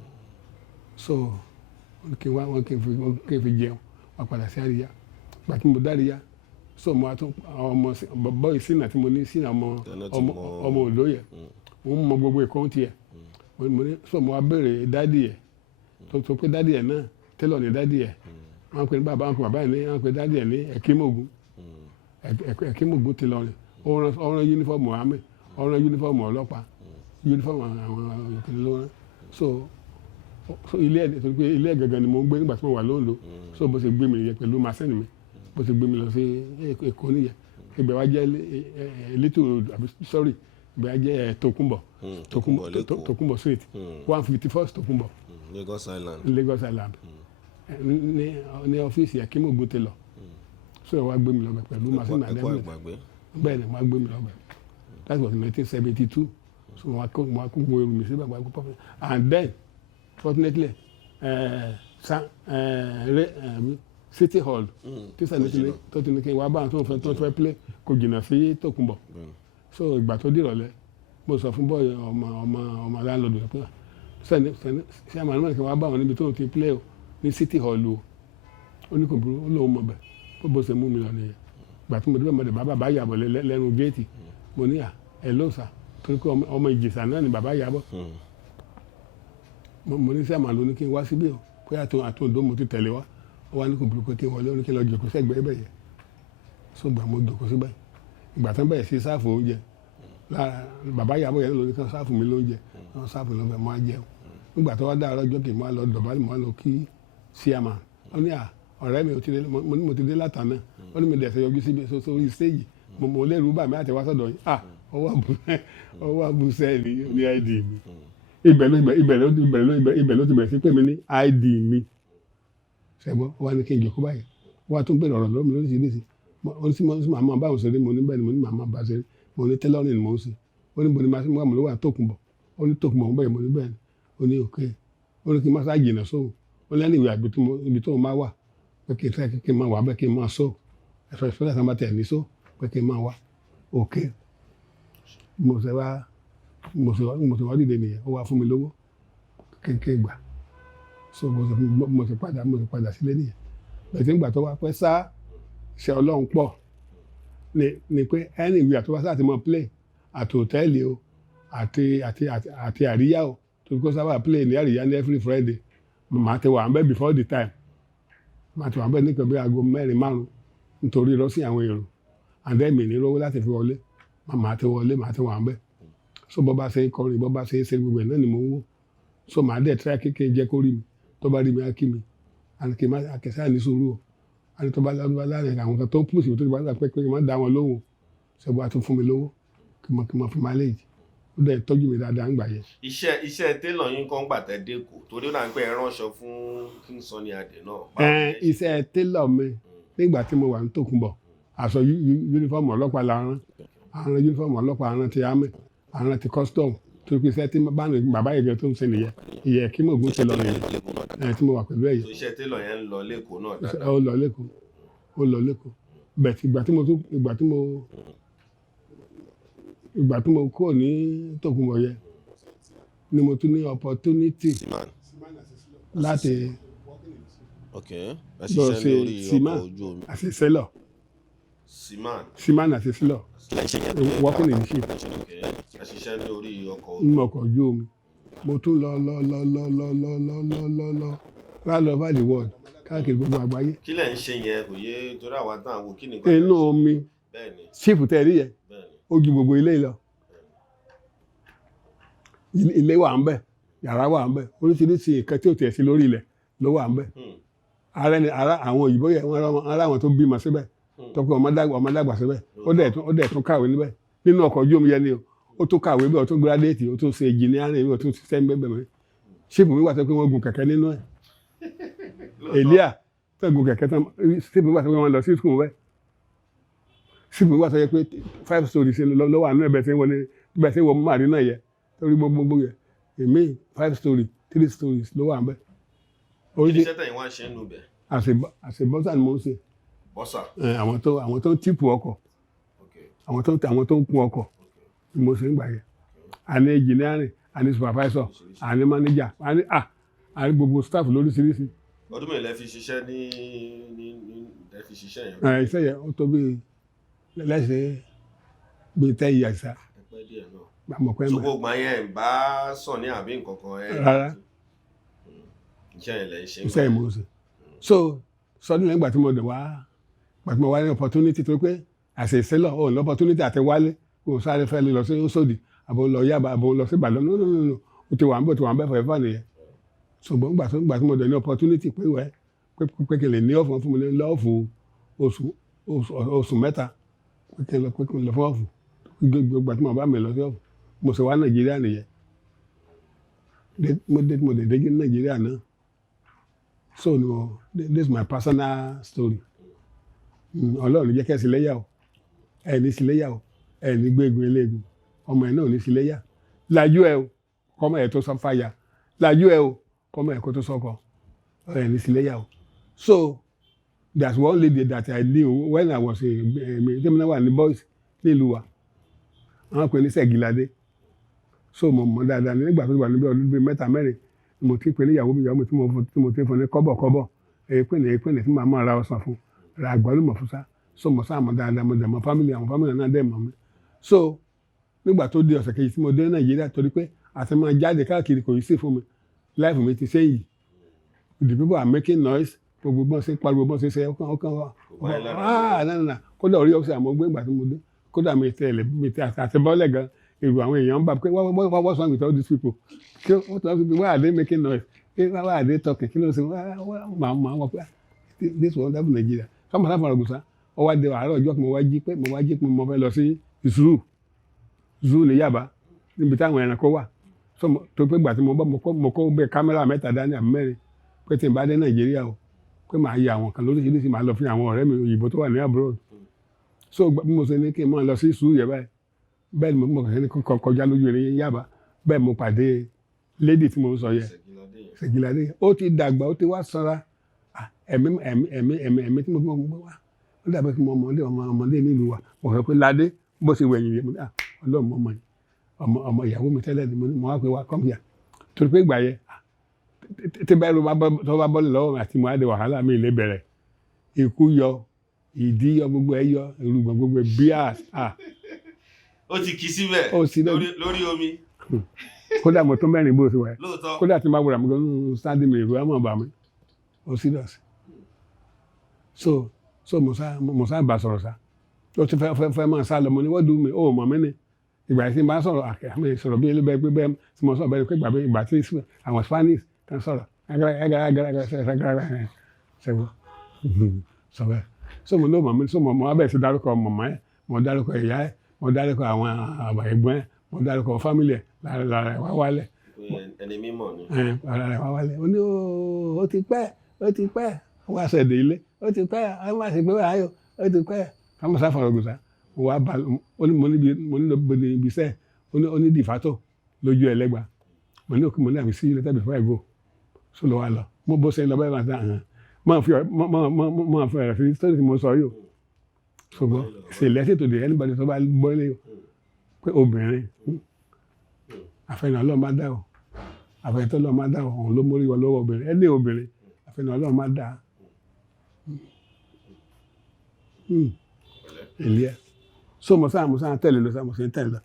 so kí n fi jẹun máa padà sí àríyá gbà tí mo dáríyá so mo àtún ọmọ bọ́ ìsínà tí mo ní sínà ọmọ Oǹdó yẹ mo mọ gbogbo ẹ̀kọ́ tiẹ̀ mo ní so mo wá béèrè dádì yẹ tó pé dádì yẹ náà Tailor ní dádì yẹ wọn pe bàbá yẹn ní wọn pe dádì yẹ ní Ẹ̀kímògún ti lọrin ọ̀ràn yúnífọ̀mù Mohammed ọ̀ràn yúnífọ̀mù ọlọ́pàá yúnífọ̀mù àwọn òkèlè lọ́rán so ilé ẹ̀ tó pé ilé ẹ̀ gangan ni mo ń gbé nígbà tí mo wà lóńdó so bó ṣe gbé mi yẹ pẹ̀lú màsẹ́nì mi bó ṣe gbé mi lọ sí Èkó nìyẹn ibẹ̀ wá jẹ́ Little Road sorry ibẹ̀ wá jẹ́ Tòkunbọ̀ street 151st Tòkunbọ̀ Lagos Island ní ọ́fíìsì Ẹ̀kímògún ti lọ so ẹ wá gbé mi lọ́bẹ̀ pẹ̀lú màsínà àdẹ́gbẹ̀rẹ̀ bẹ́ẹ̀ ni wọ́n á gbé mi lọ́bẹ̀ that was 1972 so wọ́n á kó gbogbo mi sí bàbá gbogbo pọ́fẹ́ and then fortunately City Hall tí sàlẹ̀ tó ti ní kí n wá bá àwọn tó fẹ́ play kò jìnnà sí Tòkunbọ̀ so ìgbà tó dìrọ̀lẹ́ mo sọ fún bọ́ọ̀lù ọmọ aláǹlọ́dù pé sẹ́ni àmàlà náà kí n wá bá àwọn níbi tó ti play o ní City Hall o ó ní kò burú ó lóun mọ̀ bẹ́ẹ̀ bó ṣe mú mi lọ nìyẹn gbà tí mo dé bẹ́ẹ̀ bàbá Ìyábọ̀ lẹ́nu géètì mo ní ẹ̀ ló sà torí pé ọmọ Ìjẹ̀ṣà náà ni bàbá Ìyábọ̀ mo ní sẹ́mà ló ní kí n wá síbí o pé àtúndó mo ti tẹ̀lé wá ó wá ní kò burúkú kí n wọlé ó ní kí n lọ jòkó sẹ́gbẹ̀ẹ́ bẹ́ẹ̀ yẹn so gbà mo jòkó síbẹ̀ ìgbà tán bẹ̀rẹ̀ sí sáàfù oúnjẹ bàbá Ìyábọ̀ yẹn ló ní kí wọ́n sáàfù mi lóúnjẹ wọ́n sáàfù lọ́bẹ̀ mọ́ á jẹun nígbà tó wá dá ọjọ́ kì í máa lọ dọ̀bálẹ̀ mọ́ á lọ kí síàmà ó ní ọ̀rẹ́ mi mo ti dé látàná ó ní mi dẹ̀ fẹ́ yọjú síbi sórí stéèjì mo lè rú bàmí àti wá sọ́dọ̀ yìí ọwọ́ abúṣẹ́ ní id mi ibẹ̀ ló ti bẹ̀rẹ̀ sí pé mi ní id mi ṣẹ́gbọ́n wá ní kí n jòkó báyìí wá tún bẹ̀rẹ̀ ọ̀rọ̀ lọ́wọ́ mi lóríṣiríṣi ó ní sí màmá báwọn ṣeré mo ní bẹ́ẹ̀ ni mo ní màmá bá ṣeré mo ní tailoring ni mo ń ṣe ó ní bo ni màá mú lówó àtòkùnbọ̀ ó ní tòkùnbọ̀ ń bẹ̀rẹ̀ mo ní bẹ́ẹ̀ ni ó ní òkè ó ní kí n má sá jìnà sóhun ó ní ẹnìwé ibi tó máa wà pé kí n máa wà bẹ́ẹ̀ kí n máa sọ ẹ̀fọ́ ìfẹ́lẹ́ kan bá tẹ̀ ní sọ pé kí n máa wà òkè mo ṣe wá dìde nìyẹn ó wá fún mi lówó kéńké gbà so mo ṣe padà sílé nìyẹn bẹ́ẹ̀ tí ń gbà tó wá pẹ́ sá ṣe Ọlọ́run pọ̀ ni pé ẹnìwé àtọ́wá sáà ti mọ play àti hòtẹ́ẹ̀lì o àti àríyá o torí kó sábà play ní àríyá ní every Friday màá ti wà ń bẹ́ before the time màá ti wà ń bẹ́ nípa bí aago 4-5 nítorí rọ́ọ̀sì àwọn èrò àndẹ́mì ní rówó láti fi wọlé màá ti wọlé màá ti wà ń bẹ́ so bọ́ bá ṣe kọrin bọ́ bá ṣe gbogbo ẹ̀ náà ni mò ń wò so màá dẹ̀ tíra kékeré jẹ́ kó rí mi tó bá rí mi á kí mi àti kì í má akẹ́sà ní sùúrù o àti tó bá láàrin àwọn kan tó ń pùsì tó ti bá dà pé kí n má dá wọn lóhùn ṣe bó a tún fún mi lówó kí n má fi manage ó dẹ̀ tọ́jú mi dáadáa ń gbà yẹn. iṣẹ́ Tailor yín kan gbà tẹ́ dé kò torí ó náà ń pẹ́ ránṣọ fún King Sunny Ade náà. iṣẹ́ Tailor mi nígbà tí mo wà ní Tòkunbọ̀ aṣọ yúnífọ́ọ̀mù ọlọ́pàá la rán yúnífọ́ọ̀mù ọlọ́pàá rán ti army rán ti custom torí pé iṣẹ́ tí bàbá yẹn tó ń ṣe nìyẹn ìyẹn kí mo gún ti lọ nìyẹn tí mo wà pẹ̀lú ẹ̀yẹ. iṣẹ́ Tailor yẹn ń lọ lẹ́kọ̀ọ́ náà dáadáa. ó lọ lẹ́kọ̀ọ́ bẹ̀t ìgbà tí mo kúrò ní Tòkunbọ̀ yẹn ni mo tún ní opportunity láti lọ ṣe siman àti sẹ́lọ̀ siman àti sẹ́lọ̀ working in the ship nínú ọkọ̀ ojú omi mo tún lọ round over the world káàkiri gbogbo àgbáyé. kí lẹ̀ ń ṣe yẹn kò yé torí àwa tán àwọn kí ni. inú omi ṣíìpù tẹ̀rí yẹn ó ju gbogbo ilé lọ ilé wà ń bẹ̀ yàrá wà ń bẹ̀ oríṣiríṣi nǹkan tí ò tiẹ̀ sí lórí ilẹ̀ ló wà ń bẹ̀ ara àwọn òyìnbó yẹn wọ́n ara àwọn tó bímọ síbẹ̀ tó pé ọmọ dàgbà síbẹ̀ ó dẹ̀ tún kàwé níbẹ̀ nínú ọkọ̀ ojú omi yẹn ni ó tún kàwé bẹ́ẹ̀ ó tún gírádéètì ó tún ṣe engineering ó tún ṣiṣẹ́ níbẹ̀ bẹ́ẹ̀ ṣíìpù mi wà tó pé wọ́n gun kẹ̀kẹ́ nínú ẹ̀ èlíà tó gun kẹ̀kẹ́ tán ṣíìpù mi wà tó pé wọ́n lọ sí skul bẹ́ẹ̀ ṣíìpù mi wà tó yẹ pé 5 stories lọ́wọ́ àánú ẹ̀ bẹ́ẹ̀ tí wọ́n márì náà yẹ torí gbogbo yẹ èmi 5 stories 3 stories ló wà ń bẹ́. iṣẹ́ tẹ̀yìn wá ṣe ń nu bẹ̀. àṣẹ bọ́sà ni mo ń ṣe. bọ́sà. àwọn tó ń tíìpù ọkọ̀ àwọn tó ń kun ọkọ̀ ni mo ṣe ń gbà yẹ. àní engineering àní supervisor àní manager àní gbogbo staff lóríṣiríṣi. ọdún mẹ́rin lẹ fi ṣiṣẹ́ lẹ fi ṣiṣẹ́ yẹn. iṣẹ́ yẹn ó tó lẹ́sẹ̀ bíi 10 years. ẹ̀pẹ́ díẹ̀ náà. so gbogbo yẹn bá sàn ní àbí nǹkan kan ẹ̀. rárá iṣẹ́ yẹn lẹ ṣe. iṣẹ́ yẹn mo ṣe. so sọdún lẹ́yìn ìgbà tí mo wá ní opportunity tó pé àṣẹ ìṣẹ́lọ̀ ò ní opportunity àti wálé kò sáré fẹ́ lọ sí Òṣòdì àbò lọ Yábà àbò lọ sí Ìbàdàn no o ti wà ń bẹ̀ forever nìyẹn. ṣùgbọ́n gbà tí mo dẹ̀ ní opportunity pé kí n lè ní ọ̀fun fún mi ní lọ́ọ̀fù oṣù mẹ́ta pé kí n lọ fún ọ̀fù gbogbo tí mo bá mi lọ sí ọ̀fù mo sì wá Nàìjíríà nìyẹn mo dé dé Nàìjíríà náà so no this is my personal story. Ọlọ́run jẹ́ kẹ́ sí léyà o ẹ̀ ní sí léyà o ẹ̀ ní gbégun eléegun ọmọ ẹ̀ náà ní sí léyà lajú ẹ o kọ́mọ ẹ̀ tó sọ fàyà lajú ẹ o kọ́mọ ẹ̀ kó tó sọkọ ẹ̀ ní sí léyà o. So there's one lady that I knew when I was tẹ́mi náà wà ní boys nílùú wa àwọn pè ní Ṣẹ̀gìládé so mo mọ̀ dáadáa nígbà tó wà níbi ọdún bíi 3 mẹ́rin mo ti pè ní ìyàwó mi tí mo ti fún ní kọ́bọ̀kọ́bọ̀ èyí tí màá ra ọsàn fún ra àgbálùmọ̀ fún sá so mo sáà mọ̀ dáadáa mo dẹ̀ mọ̀ family àwọn family náà dẹ̀ mọ̀ mi. So nígbà tó di ọ̀sẹ̀ kejì tí mo dé Nàìjíríà torí pé àti máa jáde káàkiri kò yí sí fún mi life mi ti ṣe yìí the people are making noise gbogbo bọ́n ṣe pariwo bọ́n ṣe ṣe ọkàn wa nánà kódà orí ọ̀sẹ̀ àmọ́ gbé ìgbà tí mo dé kódà mi ti àti bọ́ọ̀lẹ̀ gan èrò àwọn èèyàn ń bà pé what's wrong with all these people why are they making noise why are they talking kí ló ń ṣe màá wọ pé this wonderful Nigeria sọmọ sáfà ọ̀gùnsá ọwọ́ adé àárọ̀ ọjọ́ pé mo wá jí pé mo fẹ́ lọ sí zoo ní Yaba níbi táwọn ẹranko wà tó pé gbà tí mo kó bẹ kámẹ́rà 3 dání àbí 4 pé tí n bá dé Nàìjíríà o pé màá yẹ àwọn kan lóríṣiríṣi màá lọ fi àwọn ọ̀rẹ́ mi òyìnbó tó wà ní abroad so bí mo ṣe ní kí n máa lọ sí zoo yẹ bẹ́ẹ̀ ni mo kàn ní kọjá lójú ẹni Yaba bẹ́ẹ̀ mo pàdé lady tí mo ń sọ yẹ Ṣẹ̀gìládé ó ti dàgbà ó ti wá sanra ẹ̀mí tí mo gbé wá ó dàbí kí mo ọmọdé nílùú wa mo fẹ́ pé ládé bó ṣe wẹ̀yìn yẹn mo ní ọlọ́run ọmọ ìyàwó mi tẹ́lẹ̀ ni mo wá pé wá come here torí pé ìgbà yẹn tí bẹ́ẹ̀ ló bá bọ́lẹ̀ lọ́wọ́ àti mo á de wàhálà mi lè bẹ̀rẹ̀ ikú yọ ìdí yọ gbogbo ẹ yọ èrùgbọ̀n gbogbo ẹ bíà ó ti kì í síbẹ̀ lórí omi. kódà mo tó mẹ́rin bó ṣe wẹ̀ kódà tí n bá wúra mi gan sáàdì mi ìrora mọ̀ bá mi ó serious so mo sá bá sọ̀rọ̀ sá ó ti fẹ́ máa sá lọ mo ní wọ́n dùn mí ó mọ̀ mí ni ìgbà tí n bá sọ̀rọ̀ àmì sọ̀rọ̀ bí ilé bẹ́ẹ̀ bẹ́ẹ̀ tí mo sọ̀rọ̀ bẹ́ẹ̀ pé ìgbà tí àwọn Spanish kan sọ̀rọ̀ sọ̀rọ̀ so mo ló mọ̀ mí so mo wá bẹ̀rẹ̀ sí dárúkọ mọ̀mọ́ ẹ̀ mo dárúkọ ìyá ẹ̀ mo dárúkọ àwọn ẹ̀gbọ́n ẹ̀ mo dárúkọ family ẹ̀ lára ẹ̀ wá wálẹ̀. ẹni mímọ̀ ni. lára ẹ̀ wá wálẹ̀ ó ní ó ti pẹ́ wá ṣẹ̀dẹ̀ ilé ó ti pẹ́ àwọn máa ṣe pé wà á yọ ó ti pẹ́ káwọn sáfà ọ̀gùnsá wà á bá mo ní lọ́gbọ̀n ibi iṣẹ́ ó ní dìfátò lójú ẹlẹ́gba mo ní òkú mo ní àmì sí ilé tẹ́bí fún ẹ̀gbọ́ so lọ́wọ́ lọ mo bó ṣe lọ bẹ́ẹ̀ máa tán máa fi ọ̀rẹ́ sí sọ́dọ̀ tí mo sọ yìí o ṣùgbọ́n ṣèlẹ́sì tó dé anybody tó bá gbọ́ ilé o pé obìnrin àfẹnà ọlọ́run máa dá o àfẹnà tó lọ́ọ́ máa dá o òun ló mórí wọn lọ́wọ́ obìnrin ẹni obìnrin àfẹnà ọlọ́run máa dá ilé ẹ̀ so mo sáà tẹ̀lé lọ sáà mo sì ń tẹ̀lé lọ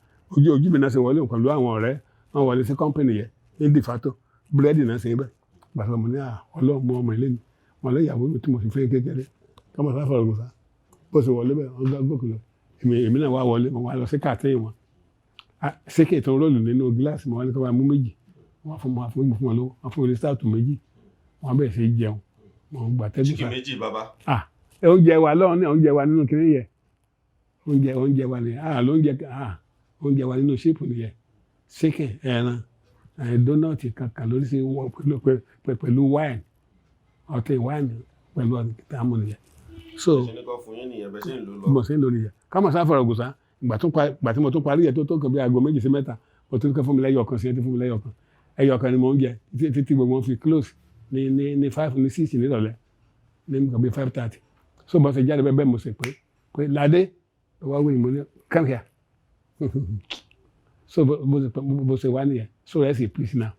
ojú mi náà ṣe wọlé pẹ̀lú àwọn ọ̀rẹ́ wọn wọlé sí kọ́ńpìnì yẹn ní dìfátò búrẹ́dì náà ṣe bẹ́ẹ̀ gbàtọ́ mo ní ọlọ́run mọ ọmọ ilé ni mo lé ìyàwó mi tí mo sì fẹ́ kékeré kọ́mọ sáfà ọ̀gùnsá bó ṣe wọlé bẹ́ẹ̀ wọ́n gòkè lọ èmi náà wá wọlé mo wá lọ sí kàtẹ́yìn wọn sékè tó ń rólù nínú gíláàsì mo wá ní kó bá mú méjì wọ́n fún wọn lówó wọ́n fún wọn ní sáàtù méjì wọ́n bẹ̀rẹ̀ sí jẹun wọ́n gbà tẹ́gùn chicken méjì bàbá. oúnjẹ wa lọ́wọ́ ní oúnjẹ wa nínú kiri yẹ oúnjẹ wa nìyẹn oúnjẹ wa nínú ṣépù nìyẹn sékè ẹran dónọ́ọ̀tì kankan lórí sí pẹ̀lú wáìnì ọtí wáìnì pẹ̀lú ọtí nìyẹn. So mo ṣe ń lò nìyẹn kámọ̀ sáfọ̀rọ̀ gùsà ìgbà tí mo tún parí yẹ tó kàn bí aago 2 sí 3 mo tún kẹ́ fún mi lẹ́yọ̀ kan sí ẹ tí fún mi lẹ́yọ̀ kan ẹyọ̀ kan ni mo ń jẹ títí gbogbo wọn fi close ní 5 ní 6 nírọ̀lẹ́ ní nǹkan bí 5:30 so bó ṣe jáde bẹ́ẹ̀ mo ṣe pé ládé wá wí mo ní come here so bó ṣe wá nìyẹn so rest in peace now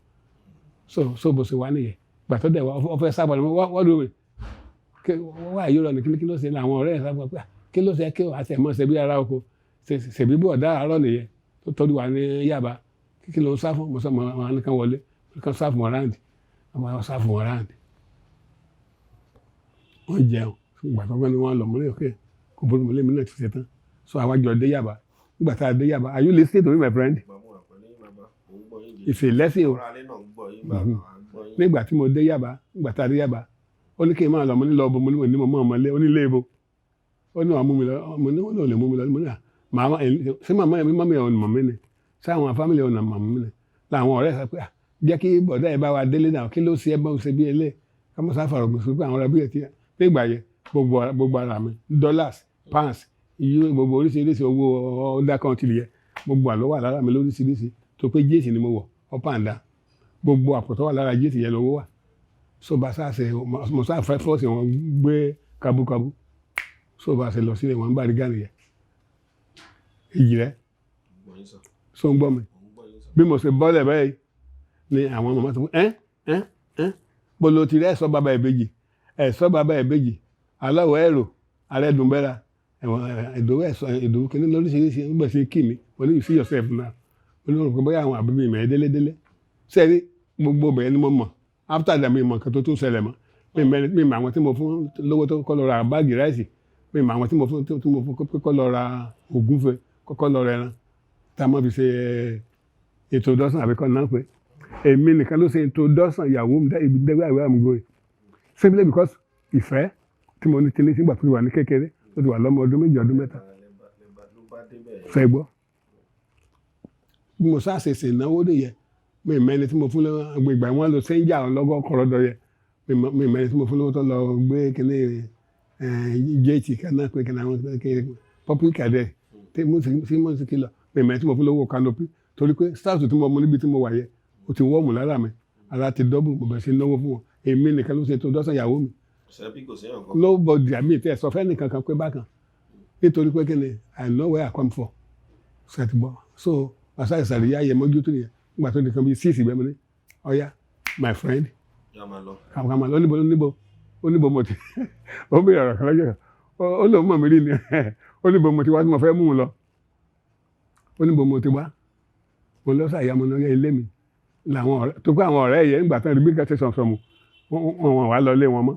so bó ṣe wá nìyẹn gbà tó dẹ̀ wá fẹ́ sábà ní wọ́n dùn mí wọ́n àyè rọ̀ ní kí ló ṣe ní àwọn ọ̀rẹ́ ẹ̀ sábà pé kí ló ṣe kí àti ẹ̀mọ́ ṣe bí ara oko ṣèbí bọ̀ dá àárọ̀ nìyẹn tó tọ́jú wa ní Yaba kí ló ń sá fún mo sọ wọn nìkan wọlé nìkan sá fún wọn ráǹdì àwọn sá fún wọn ráǹdì wọ́n jẹun ìgbà tó gbẹ́ ni wọ́n lọ mọ́lẹ́ òkè kò bóri mọ́lẹ́ mi náà ti ṣe tán so àwọn àjọ dé Yaba nígbà tá a dé Yaba are you listening to me my friend ìfẹ́ lẹ́sìn o nígbà tí mo dé Yaba nígbà tá a dé Yaba ó ní kí n máa lọ mo ní lọ bo mo ní mo mọ́ ọmọlé ó ní ilé ibo ó ní wàá mú mi lọ mo ní wọ́n lè mú mi lọ mo ní màmá ṣé màmá mi mọ́mí ẹ̀ ọ̀nà mọ̀mí ni ṣé àwọn fámìlì ọ̀nà mọ̀mí ni làwọn ọ̀rẹ́ sọ pé jẹ́ kí bọ̀dá ẹ̀ bá wa délé náà kí ló ṣe ẹ bá ṣe bí ẹlẹ́ kámọ́ sáfàrọ̀ gbèsè pé àwọn ọ̀rẹ́ bí ẹ̀ ti nígbà yẹn gbogbo ara mi dollars pounds iye gbogbo oríṣiríṣi owó ọ̀dà kan ti lè yẹ gbogbo àlọ́ wà lára mi lóríṣiríṣi tó pé jíìsì ni mo wọ̀ up and down gbogbo àpótọ́ wà lára jíìsì yẹn lówó wà so bá sáà ṣe mo sáà fẹ́ fọ́ọ̀sì wọn gbé kabúkabú so bá ṣe lọ sílẹ̀ wọn bá rí gánì yẹn èyí rẹ so ń gbọ́ mi bí mo ṣe bọ́lẹ̀ báyìí ni àwọn màmá tó fún bolo ti rẹ ẹ̀sọ́ bàbá ìbejì ẹ̀sọ́ bàbá ìbejì aláwọ̀ ẹ̀rọ arẹ́dùnbẹ́ra ìdòwú kìíní lóríṣiríṣi ń bẹ̀ sí kí mi mo ní you see yourself now mo ní òrùkọ bóyá àwọn àbíbí mi délédélé sẹ́ẹ̀rí gbogbo bẹ̀rẹ̀ ni mo mọ̀ after that mi mọ̀ nǹkan tó tún ṣẹlẹ̀ mọ́ mi mọ̀ àwọn tí mo fún lówó tó kọ́ lọ ra báàgì ráìsì mi mọ̀ àwọn tí mo fún kọ́ lọ ra ògúnfe kọ́kọ́ lọ rẹran tá a mọ̀ fi ṣe ètò dọ́sàn àbíkọ́ náà pé èmi nìkan ló ṣe ètò dọ́sàn ìyàwó mi ibi dẹ́gbẹ́ àwẹ̀ àmúgbò yìí simply because ìfẹ́ tí mo ní kíní sígbà tó ti wà ní kékeré tó ti wà lọ́mọ ọdún 2 ọdún 3 fẹ́ gbọ́ bí mo sáà ṣèṣe ìnáwó nìyẹn mi mẹ́ni tí mo fún lọ́wọ́ ìgbà wọn lọ sẹ́ńjà lọ́gọ́ kọ̀rọ̀dọ̀ yẹ mi mẹ́ni tí mo fún lọ́wọ́ tó lọ gbé kíní jẹ́ẹ̀tì kaná pé kíní àwọn public cadet tí mo sì kí lọ mi mẹ́ni tí mo fún lọ́wọ́ canopy torí pé staff tí mo mú níbi tí mo wà yẹ o ti wọ́ọ̀mù lára mi ara ti dọ́bù mo bẹ̀ sí náwó fún wọn èmi nìkan ló ṣe tó dọ́sàn ìyàwó mi nobody àmì ìtẹ́ sọ fẹ́ nìkan kan pé bákan nítorí pé kíni I know where I come from ṣètìgbọ́ so àṣà ìsàlìyá yẹ mọ́jú tó nìyẹn nígbà tó di kan bíi 6 ìgbẹ́ mi ní ọ̀ya my friend kàmá lọ oníbo mo ti ó bí ọ̀rọ̀ kan lọ́jọ́ ó lóun mọ̀ mí rí ni oníbo mo ti wá tí mo fẹ́ mú un lọ oníbo mo ti wá mo lọ sàyà mo lọ ilé mi làwọn ọ̀rẹ́ tó kó àwọn ọ̀rẹ́ yẹn nígbà tán rí bí kẹsẹ̀ sọ̀nsọ̀mù wọn wá lọ ilé wọn mọ́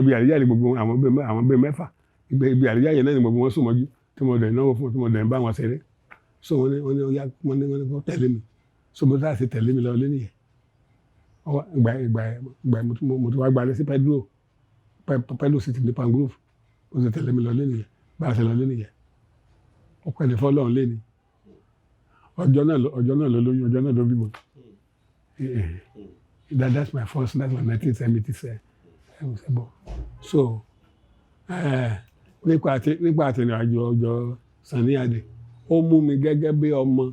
ibi àríyá ni gbogbo àwọn bíi 6 ibi àríyá yẹn náà ni gbogbo wọn sùn mọ́jú tí mo dẹ̀ náwó fún tí mo dẹ̀ ń bá wọn ṣeré so wọ́n ní kó tẹ̀lé mi so bó sáà ṣe tẹ̀lé mi lọ lé nìyẹn ìgbà mo ti wá gbalẹ̀ sí Pelu city ní Pangrove ó sì tẹ̀lé mi lọ lé nìyẹn bá a ṣe lọ lé nìyẹn ó pẹ̀lú fọ́lọ́run lé ní ọjọ́ náà ló lóyún ọjọ́ náà ló bímọ that's my 1977 so nípa àtìrìnàjò ọjọ́ Sunny Ade ó mú mi gẹ́gẹ́ bí ọmọ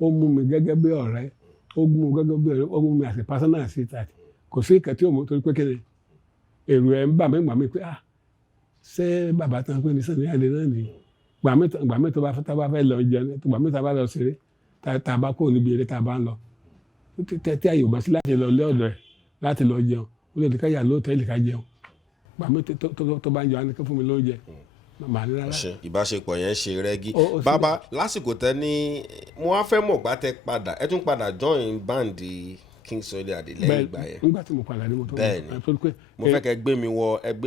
ó mú mi gẹ́gẹ́ bí ọ̀rẹ́ ó mú mi gẹ́gẹ́ bí ọ̀rẹ́ ó mú mi àti personal assistant kò sí ìkẹ́ tí ó mú torí pé kéde èrò ẹ̀ ń bà mí pé ṣé bàbá tán pé ní Sunny Ade náà nìyí gbà mí tó bá fẹ́ lọ jẹun gbà mí tó bá lọ ṣeré tá a bá kó níbi eré tá a bá ń lọ tí àyè ò bá sí láti lọ lé ọ̀dọ̀ ẹ̀ láti lọ jẹun ó lè ká yà lóòtẹ́ẹ̀lì ká jẹun gbà mí tó bá ń jẹun á ní kó fún mi lóúnjẹ màá ní rárá. ìbáṣepọ̀ yẹn ṣe rẹ́gí bàbá lásìkò tẹ ní mo wá fẹ́ mọ̀ gbá tẹ padà ẹ tún padà join band King Sunny Ade lẹ́yìn ìgbà yẹn. nígbà tí mo padà ní mo tó bẹ́ẹ̀ni mo fẹ́ kẹ́ gbé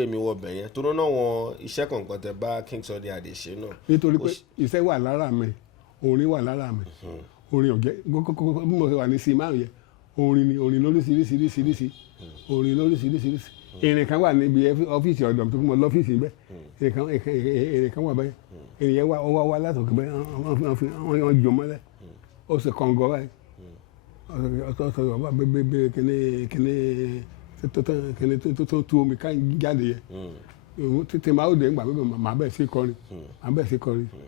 mi wọ bẹ̀ yẹn torí náà wọn iṣẹ́ kọ̀ọ̀kan tẹ bá King Sunny Ade ṣe náà. nítorí pé iṣẹ́ wà lára mi orin wà lára mi orin ọ̀jẹ̀ bí mo ṣe wà ní sí márùn yẹn orin lóríṣiríṣiríṣiríṣi orin lóríṣiríṣiríṣi èrè kan wà níbi ọ́fíìsì ọ̀dọ̀ tó kún mọ́ lọ́fíìsì bẹ́ẹ̀ èrè kan wà bẹ́ẹ̀ èrè yẹn wá látòkè bẹ́ẹ̀ wọ́n jọ mọ́lẹ̀ ó sì kọ̀ǹgọ́ báyìí ọ̀sọ̀ ọba bẹ́ẹ̀ kíní tó tú omi ká jáde yẹ tètè máa ó dé ńgbà pé màá bẹ̀ sí kọrin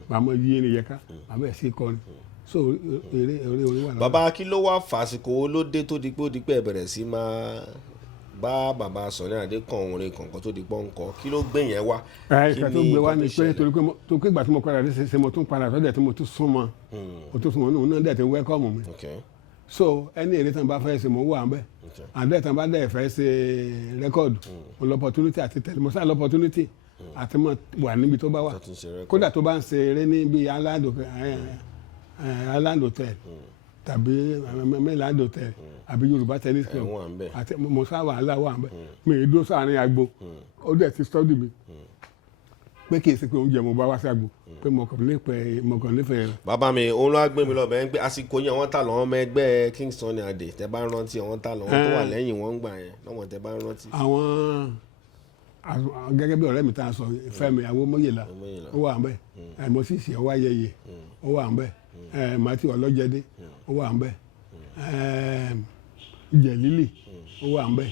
màá mọ yí ẹni yẹ ká màá bẹ̀ sí kọrin so eré orin wà lára. bàbá kí ló wá fàsìkò wo ló dé tó di pé ó di pé ẹ bẹ̀rẹ̀ sí máa bá bàbá Sunny Ade kan orin kankan tó di pọ́ ń kọ kí ló gbé yẹn wá. ìka tó gbé wá ni pé torí pé tó pé ìgbà tí mo padà dé ṣe mo tún padà sọ́dẹ̀ tí mo tún súnmọ́ òun náà dẹ̀ ti wẹ́kọ̀mù mi so ẹni èrè tán bá fẹ́ ṣe mo wà ń bẹ̀ àdé tán bá dẹ̀ fẹ́ ṣe rẹ́kọ̀dù mo lọ opportunity àti tẹ̀lé mo sáà lọ opportunity àti mo wà níbi tó bá wà kódà tó bá ń ṣe eré ní bíi Island Hotel tàbí Mainland Hotel àbí Yorùbá tennis club àti mo sáà wàhálà wà ń bẹ̀ mi ì dó sáàrin agbo ó dẹ̀ ti study mi pé kì í ṣe pé oúnjẹ mo bá wá sí agbo pé mo kàn nífẹ̀ẹ́ rẹ̀. bàbá mi òun ló wá gbé mi lọ bẹ́ẹ̀ pé àsìkò yẹn wọ́n tà lọ́wọ́ ọmọ ẹgbẹ́ King Sunny Ade tẹ́ bá ń rántí wọ́n tà lọ́wọ́ tó wà lẹ́yìn wọ́n ń gbà yẹn lọ́wọ́ tẹ́ bá ń rántí. àwọn gẹ́gẹ́ bí ọ̀rẹ́ mi tá a sọ Fẹ́mi Awómóyèlá ó wà ń bẹ̀ Moses ọwọ́ ayẹyẹ ó wà ń bẹ̀ Matthew Ọlọ́jẹdé ó wà ń bẹ̀ Jẹ̀lílì ó wà ń bẹ̀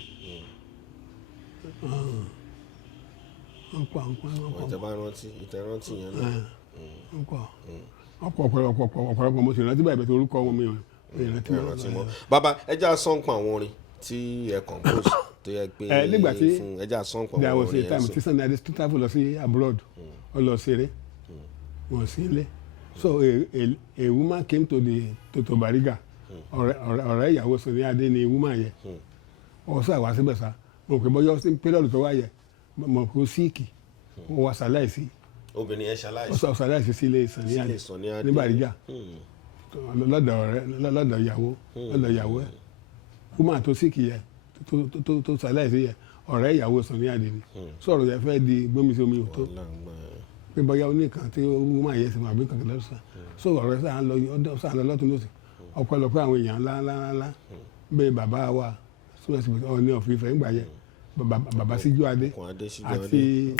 ìtẹ̀rántí yẹn náà. ọ̀pọ̀lọpọ̀ mo sì rántí báyìí tó orúkọ wọn mi ò rántí mọ́. bàbá ẹja sọ́npọ̀ àwọn orin tí ẹ compose tó yẹ pé fún ẹja sọ́npọ̀ àwọn orin yẹn sọ. tí Sunny Ade travel lọ sí abroad ó lọ ṣeré wọ́n sí ilé so a woman came to Bariga ọ̀rẹ́ ìyàwó Sunny Ade ni woman yẹ ọ sọ àwa síbẹ̀ sá mo pè bọ́yọ́ sí pẹ́lọ́ọ̀lù tó wáyẹ mo kò síìkì ó wà ṣaláìsí obìnrin yẹn ṣaláìsí ó ṣaláìsí sí ilé Sunny Ade ní Bariga lọ́dọ̀ ìyàwó ẹ̀ woman tó síìkì yẹ tó ṣaláìsí yẹ ọ̀rẹ́ ìyàwó Sunny Ade ni sọ̀rọ̀ yẹn fẹ́ di gbómi sí omi ò tó pé bọ́yá oníkan tí woman yẹn sì máa bí kankan lọ́sàn so ọ̀rẹ́ sáà ń lọ lọ́tún lọ́sì ọ̀pọ̀lọpọ̀ àwọn èèyàn ńláńlá bẹ́ẹ̀ bàbá wa Ọọ̀ni of Ifẹ̀ ńgbà yẹn bàbá Síjú Adé àti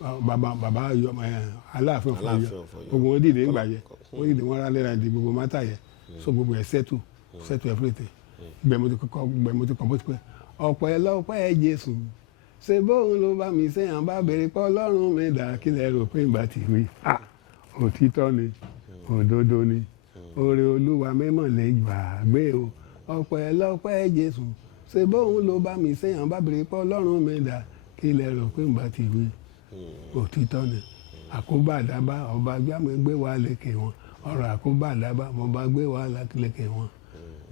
bàbá Aláàfin Ọ̀fọ̀yọ́ gbogbo wọn dìde ńgbà yẹn wọ́n dìde wọn rálẹ̀ ra di gbogbo mátà yẹn so gbogbo ẹ̀ settle everything ibẹ̀ mo ti kọ́ bó ti pẹ́ ọ̀pọ̀ ẹ̀ lọ́pọ̀ ẹ̀ Jésù ṣe bóun ló bá mi sẹ́yìn bá béèrè pé Ọlọ́run mi dà kí lẹ rò pé ìgbà tí wí òtítọ́ ni òdodo ni oore Olúwa mímọ́ lè gbàgbé o ọ̀pọ̀ ẹ̀ lọ́pọ̀ ẹ̀ Jésù ṣe bóun ló bá mi sẹ́yìn bá béèrè pé Ọlọ́run mi dà kí lẹ rò pé ìgbà tí wí òtítọ́ ni àkóbá àdábá ọba gbàmù gbé wa lékè wọn ọ̀rọ̀ àkóbá àdábá ọba gbé wa lékè wọn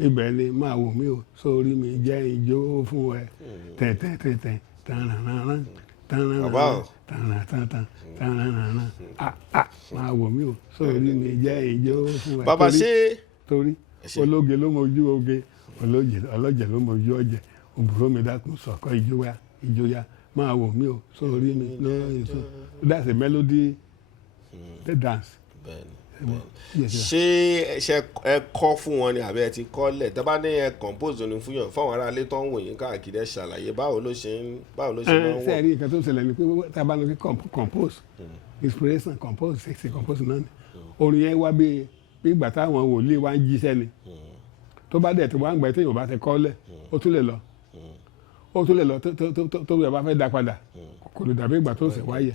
ibẹ̀ ni máa wò mí o sórí mi jẹ́ ìjó fún ẹ tẹ̀tẹ̀tẹ̀tẹ̀ tànàrànràn tànàtàntàn tànàrànràn máa wò mí o sórí mi jẹ́ ìjó fún ẹ. bàbá ṣe torí ológe ló mojú oge ọlọ́jẹ̀ ló mojú ọjẹ̀ òbúrò mi dákun sọ̀kọ́ ìjóyà máa wò mí o sórí mi lórí so that's a melody the dance. ṣé ẹ kọ́ fún wọn ni àbí ẹ ti kọ́ lẹ̀ tẹ́ bá ní ẹ compose ní fún yàn fáwọn aráalé tó ń wò yín káàkiri ẹ ṣàlàyé báwo ló ṣe máa ń wọ̀. sẹ́ẹ̀rí nǹkan tó ṣẹlẹ̀ ni pé tá a bá lọ sí compose inspiration compose sexy compose náà ni orin yẹn wá bí ìgbà táwọn wòlíì wá ń jíṣẹ́ ni tó bá dẹ̀ tó wá ń gbà téèyàn bá ti kọ́ lẹ̀ ó tún lè lọ tó yẹ bá fẹ́ dá padà kò lè dàbí ìgbà tó ṣe wáyé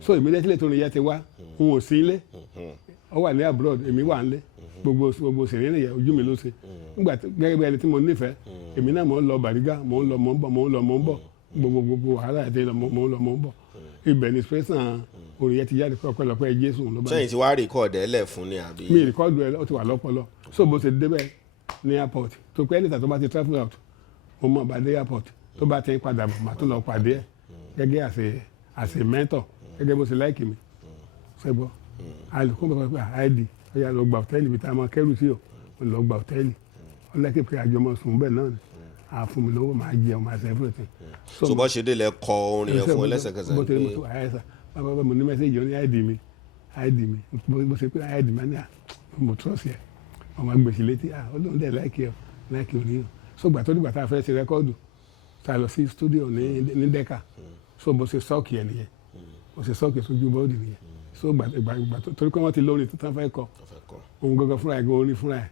so immediately tó ní yẹ ti wá n ò sí ilé ó wà ní abroad èmi wà nílé gbogbo òṣèré nìyẹn ojú mi ló ṣe nígbà gẹ́gẹ́ bí ẹni tí mo nífẹ̀ẹ́ èmi náà mò ń lọ Bàrígà mò ń lọ mò ń bọ̀ gbogbo wàhálà àti mò ń lọ mò ń bọ̀ ibẹ̀ ni spẹ́sàn orin yẹn ti jáde pẹ́pẹ́lọpẹ́ Jésù ló bá mi. sẹ́yìn tí wàá rìkọ́ọ̀dù ẹ̀ lẹ̀ fún ni àbí. mi rìkọ́ọ̀dù ẹ̀ ó ti wà lọ́pọlọ so bó ṣe débẹ̀ ní airport tó pé ẹnìta tó bá ti travel out mo mọ̀ bá dé airport tó bá ti ń padà bọ̀ màá tó lọ pàdé ẹ̀ gẹ́gẹ́ àṣẹ mentor gẹ́gẹ́ bó ṣe láìkì mi ṣẹ́gbọ́ alùpùpù bàbá pé àìdì ọ̀yà lọ gba hòtẹ́ẹ̀lì bí tá a máa kẹ́rù sí o lọ gba hòtẹ́ẹ̀lì ọlẹ́kẹ̀ pé àjọmọ̀ sùn bẹ́ẹ̀ náà ni àfún mi lówó máa jẹun máa ṣe everything. so bó ṣe dé lẹ kọ orin yẹn fún ẹlẹ́sẹ̀kẹsẹ̀ bó ṣe dé mo tó àyẹ̀sà bàbá mo ní mẹ́sẹ̀jì ó ní àìdì mi Ade mi bó ṣe pé Ade mi ní mo trust ẹ ọmọ gbèsè létí Ọlọ́run dẹ̀ láìkí òní o so gbà tó dìgbà tá a fẹ́ ṣe rẹ́kọ́ọ̀dù tá a lọ sí studio ní Dẹ́ka so bó ṣe sọ́ọ̀kì ẹ̀ nìyẹn bó ṣe sọ́ọ̀kì sójú bọ́ọ̀dì nìyẹn so gbà torí pé wọ́n ti lórin tuntun fẹ́ kọ òun gangan fúnra ẹ̀ gan orin fúnra ẹ̀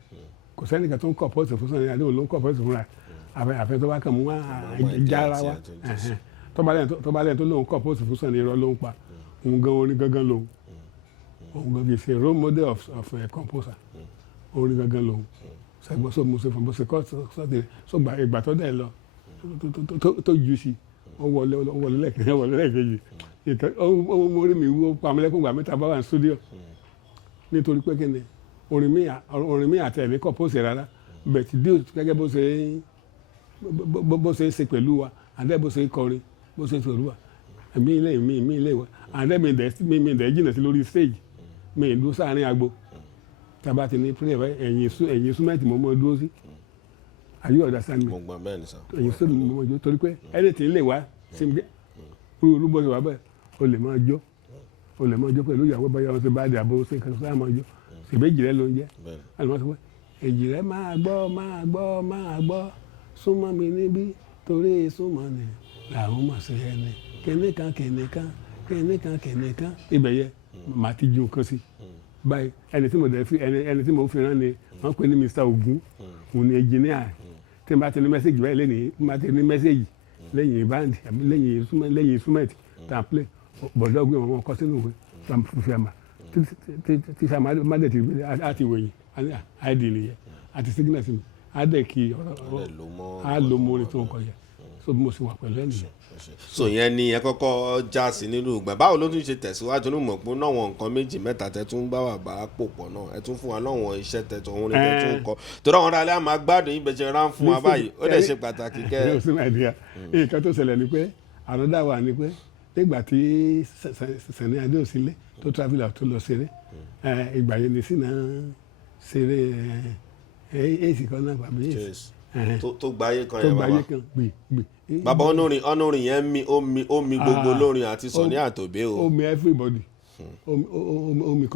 kò sẹ́nìkan tó ń kọ̀ pọ́ọ̀tì fún Sunny Ade òun ló ń kọ̀ pọ́ọ̀tì fúnra ẹ̀ àfẹ́ tó bá kàn mú jára wa tó bá lẹ́yìn tó lóun kọ̀ pọ́ọ̀tì fún Sunny irọ́ ló ń pa òun gan orin gangan lòun òun gangan is a role model of a composer orin gangan lòun ṣàgbọ́n so mo ṣe fún bó ṣe kọ́ sọ́ọ̀tì so ìgbà tó dẹ̀ lọ tó jù sí ó wọlé lẹ́ẹ̀kejì mo rí mi wú pamẹ́lẹ́kùn gbà mẹ́ta bá wà ní studio nítorí pé kíni orin mi àti ẹ̀mí kọ̀ pósè rárá bẹ̀tì díò gẹ́gẹ́ bó ṣe ń ṣe pẹ̀lú wa àdẹ́ bó ṣe ń kọrin bó ṣe ń sọ̀rọ̀ wa mi ilé wa àdẹ́ mi dẹ̀ jìnà sí lórí stage mi ìlú sáàrin agbo tàbá ti ní pílẹ̀ ẹ̀yìn súnmẹ́ǹtì mo mọ́ dúró sí ayé ọ̀dà sáà mi ẹ̀yìn súnmẹ́ǹtì mo mọ́ dúró torí pé ẹni tí ń lè wá sí mi rúgbó ṣe wà bẹ́ẹ̀ o lè máa jó pẹ̀lú ìyàwó báyọ̀ wọn ṣe bá dé àbó ṣe nǹkan tó sáà máa jó ṣèbéjì rẹ ló ń jẹ́ àlùmọ́ sọ pé èjì rẹ máa gbọ́ súnmọ́ mi níbí torí súnmọ́ ni làwọn mọ̀ sí ẹni kìnìkan ibẹ̀ yẹ màá ti ju nǹkan sí báyìí ẹni tí mo fi rán ni wọ́n pè ní Mr. Ogun òun ni engineer tí n bá ti ní mẹ́sẹ̀gì báyìí lẹ́yìn n bá ti ní mẹ́sẹ̀gì lẹ́yìn báńdì lẹ́yìn instrument tá a play bọ̀dọ̀ gbé wọn kọ́ sínú ìwé fífi àmà tí sàmà má dẹ̀ ti gbé àti ìwòyìn Ade nìyẹn àti signal sí mi Ade kí ọ̀rọ̀ ló mọ orin tó ń kọ yẹ so bí mo sì wà pẹ̀lú ẹ̀ nìyẹn. so yẹn ni ẹ kọ́kọ́ já sí nínú ìgbà báwo ló tún ṣe tẹ̀síwájú ní mọ̀ pé náwọn nǹkan méjì mẹ́ta tẹ́ tún bá wà bá pò pọ̀ náà ẹ tún fún wa náwọn iṣẹ́ tẹ̀tọ̀ òun rẹ̀ tẹ́ tún kọ́ torí àwọn aráàlú àmọ́ gbádùn yín bẹ̀jẹ̀ rán fún wa báyìí ó dẹ̀ ṣe pàtàkì kẹ́ ẹ. nǹkan tó ṣẹlẹ̀ ni pé àròdà wà ní pé nígbà tí Sunny Ade ò sílé tó travel out tó lọ ṣeré ìgbà yẹn ní sínú ṣeré èsì kan náà gbàgbé èsì tó gbáyé kan tó yẹn gbáyé kan gbè. bàbá ọ̀nùrìn yẹn mi gbogbo lórin àti Sunny àtòbé o. omi everybody omi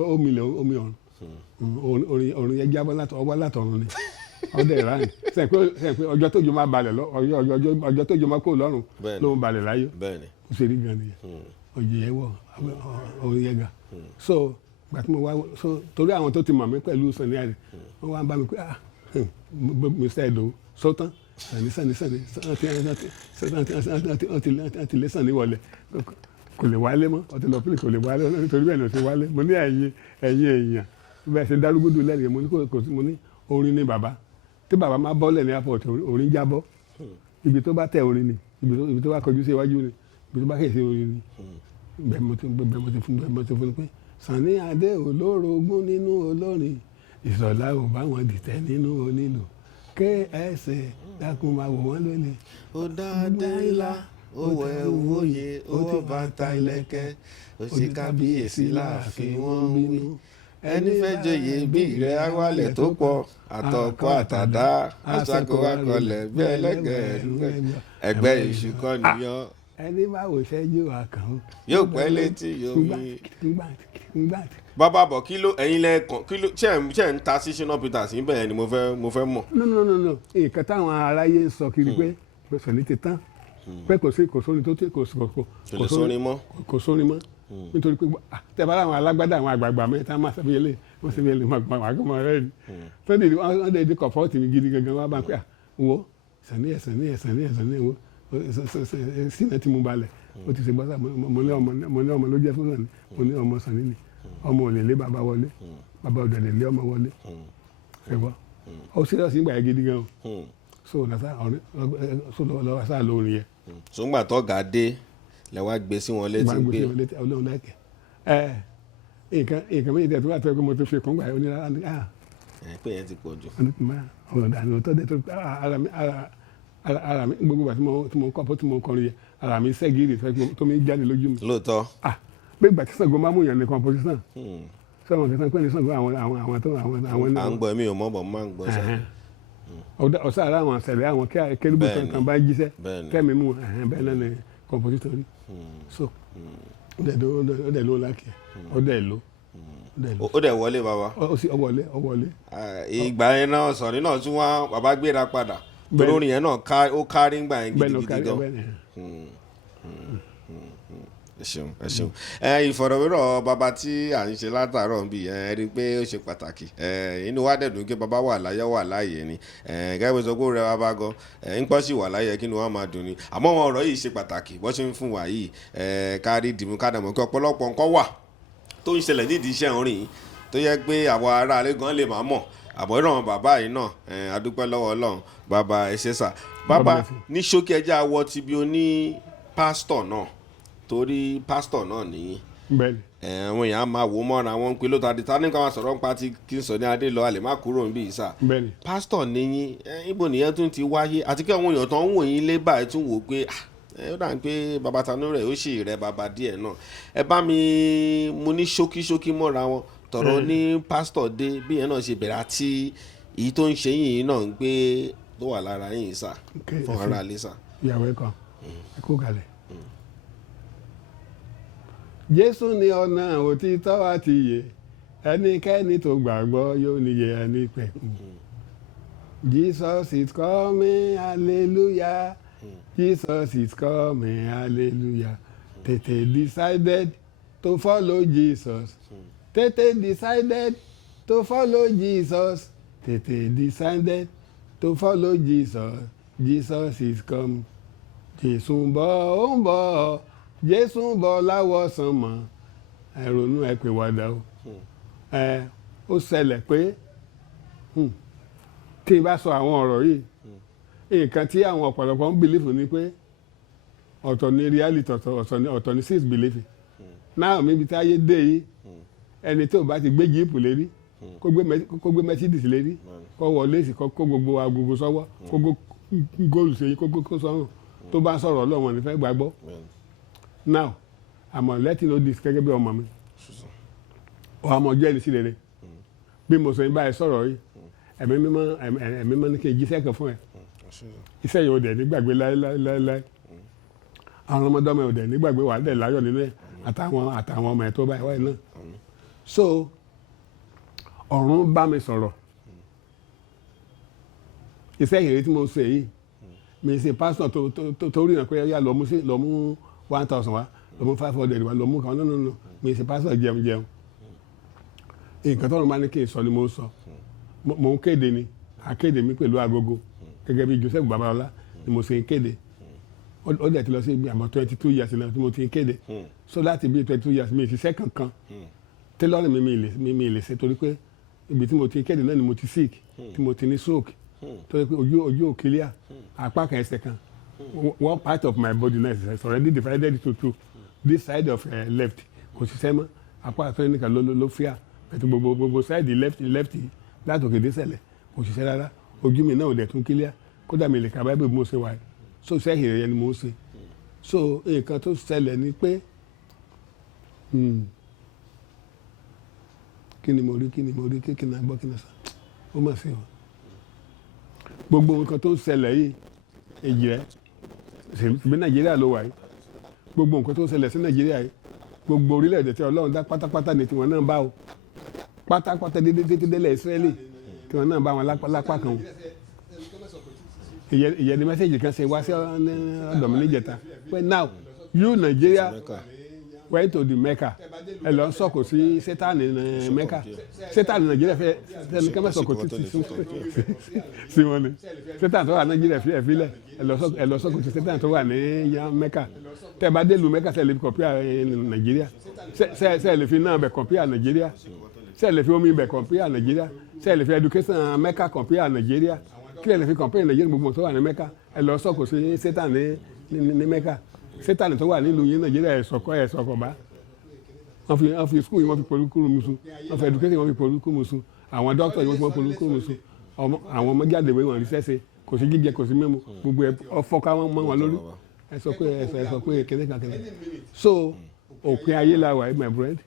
ọ̀run orin yẹn jábọ́ látọ̀run ni ọdẹ ìran sẹ pé ọjọ́ tójò máa balẹ̀ lọ ọjọ́ tójò máa kó lọ́rùn ló ń balẹ̀ láyé ó ṣe rí gan nìyẹn ọjọ́ yẹn wọ orin yẹn ga so gbàtí mo wá so torí àwọn tó ti mọ̀ mí pẹ̀lú Sunny Ade wọ́n wá ń bá mi pé Mr. Idowu sọ́tán Sunny àti lé Sunny wọlé kò lè wálé mọ́ ọtí lọ pílì kò lè wálé nítorí bẹ́ẹ̀ ni ò ti wálé mo ní ẹ̀yìn èèyàn bẹ́ẹ̀ ṣe dárúgúdù lẹ́rìí mo ní orin ní bàbá tí bàbá máa bọ́lẹ̀ ní airport orin jábọ́ ibi tó bá tẹ orin ni ibi tó bá kọjú sí iwájú ni ibi tó bá kẹ̀ sí orin ni bẹ́ẹ̀ mo ti fún un pé Sunny Ade olórogún nínú olórin ìṣọ̀lá ò bá wọn dìtẹ̀ nínú onílù kẹ́ẹ̀ẹ́sẹ̀ dákun máa wò wọ́n lónìí. ó dáadé ńlá ó wẹ̀ wòye ó wọ bàtà ìlẹ̀kẹ̀ ó ṣe kábíyèsí láàfin wọn wí ẹni fẹ́ joyè bí rẹ̀ awálẹ̀ tó pọ̀ àtọ̀kọ́ àtàdá aṣáko akọlẹ̀ bí ẹlẹ́gẹ̀ẹ́ ẹgbẹ́ èṣù kọ́ nìyàn. ẹni máa wò ṣẹ́jú àkàn. yóò pẹ́ létí yóò wí. bàbá bọ̀ kí ló ẹ̀yin lẹ́ẹ̀kan kí ló ṣe ń ta sí Shina Peters níbẹ̀ yẹn ni mo fẹ́ mọ̀. no nǹkan táwọn aráyé ń sọ kiri pé Sunny ti tán pé kò sórin tó kò sórin mọ́ nítorí pé tẹ́bá láwọn alágbádá àwọn àgbààgbà mẹ́ta máa ṣe fiyèlé wọ́n ṣe fiyèlé màgbọ́n rẹ̀ ni tọ́jú wọ́n dẹ̀ di kọ̀fọ́ọ̀tì mi gidi gangan wá bá ń pẹ́ wo Sunny wo sínú tí mo balẹ̀ ó ti ṣe bọ́sà mo ní ọmọ ló jẹ́ fún Sunny mo ní ọmọ Sunny ni ọmọ ò lè lé bàbá wọlé bàbá ò dẹ̀ lè lé ọmọ wọlé ẹ̀wọ́ ó serious nígbà yẹn gidi gan o so lọ́wọ́ sáà lórin yẹn. sọ́ngbà tó ga dé lẹ wá gbé sí wọn létí gbé Ọlọ́run lẹkẹ nǹkan méjì tó wà tó yẹ kó mo tó fi kún gbà yẹn onírà ní pé yẹn ti pọ̀ jù. ọ̀rọ̀ dànù tó dé tó ara mi gbogbo ìgbà tí mo kọ́ tí mo kọrin yẹn ara mi ṣẹ́gìrì tó mi jáde lójú mi. lóòótọ́. pé ìgbà tí Ṣàngó máa mú yàn ní composition sọ̀rọ̀ kẹsàn-án pé ní Ṣàngó àwọn tó àwọn. à ń gbọ́ mi ò mọ̀ bọ̀ máa ń gbọ́ sẹ́yìn. ọ̀sán ara àwọn àṣẹlẹ̀ àwọn kérúbù kan bá jíṣẹ́ kẹ́mi mú bẹ́ẹ̀ náà ni compositor rí so ó dẹ̀ ló lákì ó dẹ̀ ló ó dẹ̀ wọlé bàbá. ó wọlé. ìgbà yẹn náà Sunny náà tún wá bàbá gbéra padà torí orin yẹn náà ó kárí ńgbà yẹn gidigidi gan. ẹ ṣeun ìfọ̀rọ̀wérọ̀ bàbá tí à ń ṣe látàárọ̀ bí ẹ rí i pé ó ṣe pàtàkì inú wa dẹ̀dùn pé bàbá wà láyé wà láàyè ni gẹ́gẹ́ bí sọ pé ó rẹ bàbá gan ń pọ́ sí wà láyé kí ni wọ́n máa dùn ni àmọ́ wọn ọ̀rọ̀ yìí ṣe pàtàkì bó ṣe ń fún wa yìí kárí dìmú ká dàmọ́ kí ọ̀pọ̀lọpọ̀ nǹkan wà tó ń ṣẹlẹ̀ nídìí iṣẹ́ orin yìí tó yẹ pé àwọn ará alẹ́ gan lè máa mọ̀ àbọ̀ ìràn bàbá yìí náà adúpẹ́ lọ́wọ́ Ọlọ́run bàbá ẹ ṣé sà bàbá ní ṣókí ẹjẹ́ àwọ̀ ti bí o ní pásítọ̀ náà torí pásítọ̀ náà nìyí àwọn èèyàn máa wò mọ́ra wọn pé lóta di ta ní ká máa sọ̀rọ̀ nípa ti kí n Sunny Ade lọ àlè má kúrò níbí ìsà pásítọ̀ nìyí ibo nìyẹn tún ti wáyé àti kí àwọn èèyàn tó ń wò yín lé báyìí tún wò pé ó dà ń pé bàbá Tanú rẹ̀ ó sì rẹ bàbá díẹ̀ náà ẹ bá mi mú ní ṣókíṣókí mọ́ra wọn tọ̀rọ̀ ní pásítọ̀ dé bí yẹn náà ṣe bẹ̀rẹ̀ àti èyí tó ń ṣe yìí náà ń gbé tó wà lára yìí sà fún ara àlè sà. ìyàwó ẹ kàn ẹ kó kalẹ̀. Jésù ni ọ̀nà òtítọ́ àti ìyè ẹnikẹ́ni tó gbàgbọ́ yóò níyè ẹni pẹ̀kun. Jesus is coming, hallelujah. Jesus is coming, hallelujah. Tètè decided to follow Jesus. Tètè decided to follow Jesus. Tètè decided to follow Jesus. Jesus is coming. Jésù ń bọ̀, ó ń bọ̀. Jésù ń bọ̀ láwọ̀ sánmọ̀. Ẹ ronú ẹ pé wàdà o. Ó ṣẹlẹ̀ pé tí n bá sọ àwọn ọ̀rọ̀ yìí nǹkan tí àwọn ọ̀pọ̀lọpọ̀ ń bìlífù ni pé ọ̀tọ̀ ni reality ọ̀tọ̀ ni six belief náà níbi tí ayé dé yìí ẹni tó bá ti gbé jíìpù lérí kó gbé Mercedes lérí kó wọ léèsì kó gbogbo agogo sọ́wọ́ kó góòlù ṣe kó sọ́run tó bá ń sọ̀rọ̀ Ọlọ́run nífẹ̀ẹ́ gbàgbọ́. Now I'm letting you know this gẹ́gẹ́ bí ọmọ mi ọmọ ọjọ́ ẹni sí rere bí mo sọ yín báyìí sọ̀rọ̀ yìí ẹ̀mí mímọ́ ní kí n jíṣẹ́ kan fún ẹ iṣẹ́ yìí ò dẹ̀ nígbàgbé láéláé àwọn ọmọdọ́mọ ò dẹ̀ nígbàgbé wà á dẹ̀ láyọ̀ nínú ẹ̀ àtàwọn ọmọ ẹ̀ tó báyìí wáyé náà. So ọ̀run bá mi sọ̀rọ̀ iṣẹ́ ìrètí mo ṣe yìí mi ṣe pásítọ̀ tó rí ìrìn pé yá lọ mú 1000 wá lọ mú 500 wá lọ mú kan nínú mi ṣe pásítọ̀ jẹun nǹkan tọ́run bá ní kí n sọ ni mo sọ mo ń kéde ni akéde mi pẹ̀lú agogo gẹ́gẹ́ bí Joseph Babalọlá ni mo ṣe ń kéde ó dẹ̀ ti lọ sí ibi àmọ́ 22 years náà tí mo ti ń kéde so láti bí 22 years mi ìṣiṣẹ́ kankan Tailor mi lè ṣe torí pé ibi tí mo ti ń kéde náà ni mo ti sick tí mo ti ní stroke torí pé ojú ò clear apá kan ẹsẹ̀ kan one part of my body now is already divided into two this side of left kò ṣiṣẹ́ mọ́ apá àtọ́ nìkan ló fíà ẹ̀tọ́ gbogbo side left láti òkè dé sẹ̀lẹ̀ kò ṣiṣẹ́ rárá ojú mi náà ò dẹ̀ tún clear kódà mi lè ka báyìí bí mo ṣe wà so sẹ́yìn rẹ̀ ni mo ń ṣe so nǹkan tó ṣẹlẹ̀ ni pé kí ni mo rí kí ni agbọ́ kí ni sá ó mà sí o gbogbo nǹkan tó ṣẹlẹ̀ yìí èjì rẹ̀ ṣèbí Nàìjíríà ló wà yìí gbogbo nǹkan tó ṣẹlẹ̀ sí Nàìjíríà yìí gbogbo orílẹ̀-èdè tí Ọlọ́run dá pátápátá ni tiwọn náà bá o pátápátá dédélẹ̀ Ísírẹ́lì tiwọn náà bá wọn lápá kan o ìyẹn ni mẹ́sẹ̀jì kan ṣe wá sí ọ̀dọ̀ mi níjẹta pé now you Nigeria went to the Mecca ẹ lọ sọ̀kò sí Sátánì Mecca Sátánì Nàìjíríà fẹ́ ẹni kẹ́ mẹ́ sọ̀kò sí wọn ni Sátánì tó wà Nàìjíríà ẹ filẹ̀ ẹ lọ sọ̀kò sí Sátánì tó wà ní Mecca tẹ́ bá dé lu Mecca ṣe lè fi kọ̀píà Nàìjíríà ṣe lè fi náà bẹ̀ kọ̀píà Nàìjíríà ṣe lè fi omi bẹ̀ kọ̀píà Nàìjíríà ṣe lè fi education Mecca kọ̀píà Nàìjíríà kí lè fi kọ̀píà Nàìjíríà gbogbo tó wà ní Mecca ẹ lọ sọ̀kò sí Sátánì ní Mecca Sátánì tó wà nílùú yín Nàìjíríà ẹ̀sọ̀kọ̀ bá wọ́n fi skul yìí wọ́n fi polúkúrú musu wọ́n fi education wọ́n fi polúkúrú musu àwọn dókítà yìí wọ́n fi polúkúrú musu àwọn ọmọ jáde wọ́n rí sẹ́sẹ́ kò sí jíjẹ kò sí mímu gbogbo ọfọ́ká wọn mọ́ wọn lórí ẹ sọ pé kẹ́lẹ́kàkẹ́lẹ́ so òpin ayé la wà my friend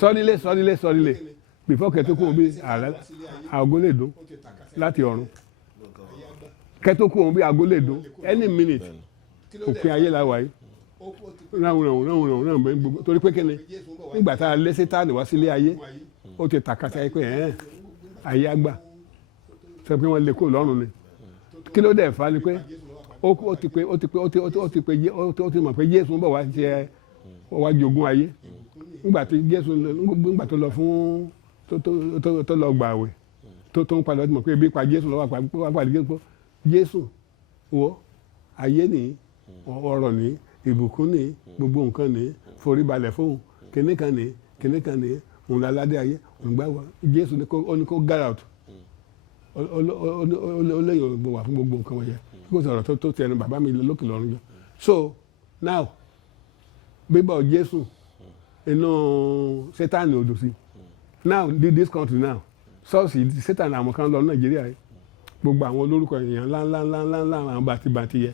sọ́dílé before kẹ́tókù bí àgólèdó láti ọ̀run kẹ́tókù bí àgólèdó any minute òpin ayé la wà yìí ráhùn torí pé kíni nígbà tá a lé Sátánì wá sílé ayé ó ti tàkàtà yìí pé ayé àgbà sọ pé wọ́n lè kó lọ́rùn ni kí ló dẹ̀ fa ni pé ó ti mọ̀ pé Jésù ń bọ̀ wá jẹ wá jogún ayé nígbà tó lọ fún tó lọ gbààwẹ̀ tó ń padà mọ̀ pé ebi pa Jésù lọ́wọ́ àpàdé Jésù wo ayé ní ọrọ̀ ní ìbùkún ní gbogbo nǹkan ní foríbalẹ̀ fóun kìnìkan ní òun aládé ayé òun gbà wá Jésù ó ní kó get out ó lẹ́yìn ògbó wà fún gbogbo nǹkan wọ̀nyẹn kó sọ̀rọ̀ tó tẹnu bàbá mi lókè lọ́rùn jọ so now bíbọ̀ Jésù inú Sátánì odò sí now this country now ṣọ́ọ̀ṣì Sátánì àwọn kan lọ Nàìjíríà yìí gbogbo àwọn olórúkọ èèyàn ńláńláńláńlá àwọn bàtìbàtì yẹ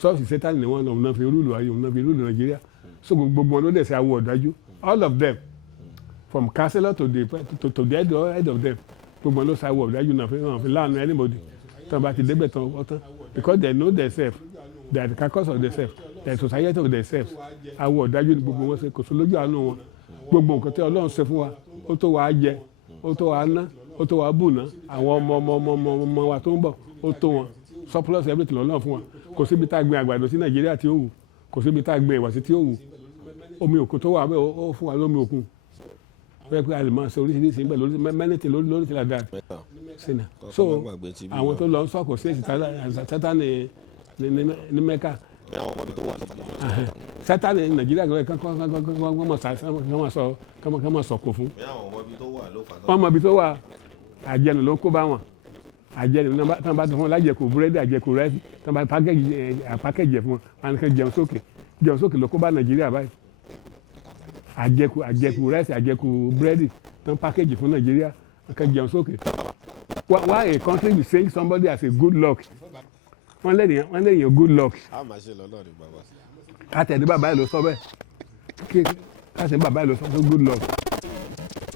ṣọ́ọ̀ṣì Sátánì ni wọ́n lọ òun náà fi rúùlù ayé òun náà fi rúùlù Nàìjíríà so gbogbo wọn ló dẹ̀ sí awọ ọ̀dájú all of them from councillor to the head of them gbogbo wọn ló sí awọ ọ̀dájú náà fi láàánú anybody tí wọ́n bá ti débẹ̀ tán ọ̀tán because they know themselves they are the carcass of themselves they are the society of themselves awọ ọ̀dájú ni gbogbo wọn ṣe kò sí lójú àánú wọn gbogbo nǹkan tí Ọlọ́run ṣe fún wa ó tó wàá jẹ ó tó wàá ná ó tó wàá bùnà àwọn ọmọ wa tó ń bọ̀ ó tó wọn surplus everything lọ́nà fún wa kò síbi tá a gbin àgbàdo sí Nàìjíríà tí ó wù kò síbi tá a gbin ẹ̀wà sí tí ó wù omi òkun tó wà bẹ́ẹ̀ ó fún wa lómi òkun bẹ́ẹ̀ pé a lè máa ṣe oríṣiríṣi níbẹ̀ lórí ti ládàá sínú so àwọn tó lọ ń sọ̀kò sí èsì Sátánì ní Mẹ́kà Sátánì Nàìjíríà kàn máa sọ̀kò fún wọ́n mọ ibi tó wà àjẹnù ló ń kó bá wọn àjẹnù tán bá tó fún wọn lájẹkù búrẹ́dì àjẹkù rẹ́sì tán bá pákẹ́jì ẹ̀ fún wọn kàn jẹun sókè ló kó bá Nàìjíríà báyìí àjẹkù rẹ́sì àjẹkù búrẹ́dì tán pákẹ́jì fún Nàìjíríà kàn jẹun sókè. Why a country be saying somebody has a good luck wọ́n lẹ́yìn a good luck kátẹ̀dé bàbá ẹ̀ ló sọ bẹ́ẹ̀ kátẹ̀dé bàbá ẹ̀ ló sọ pé good luck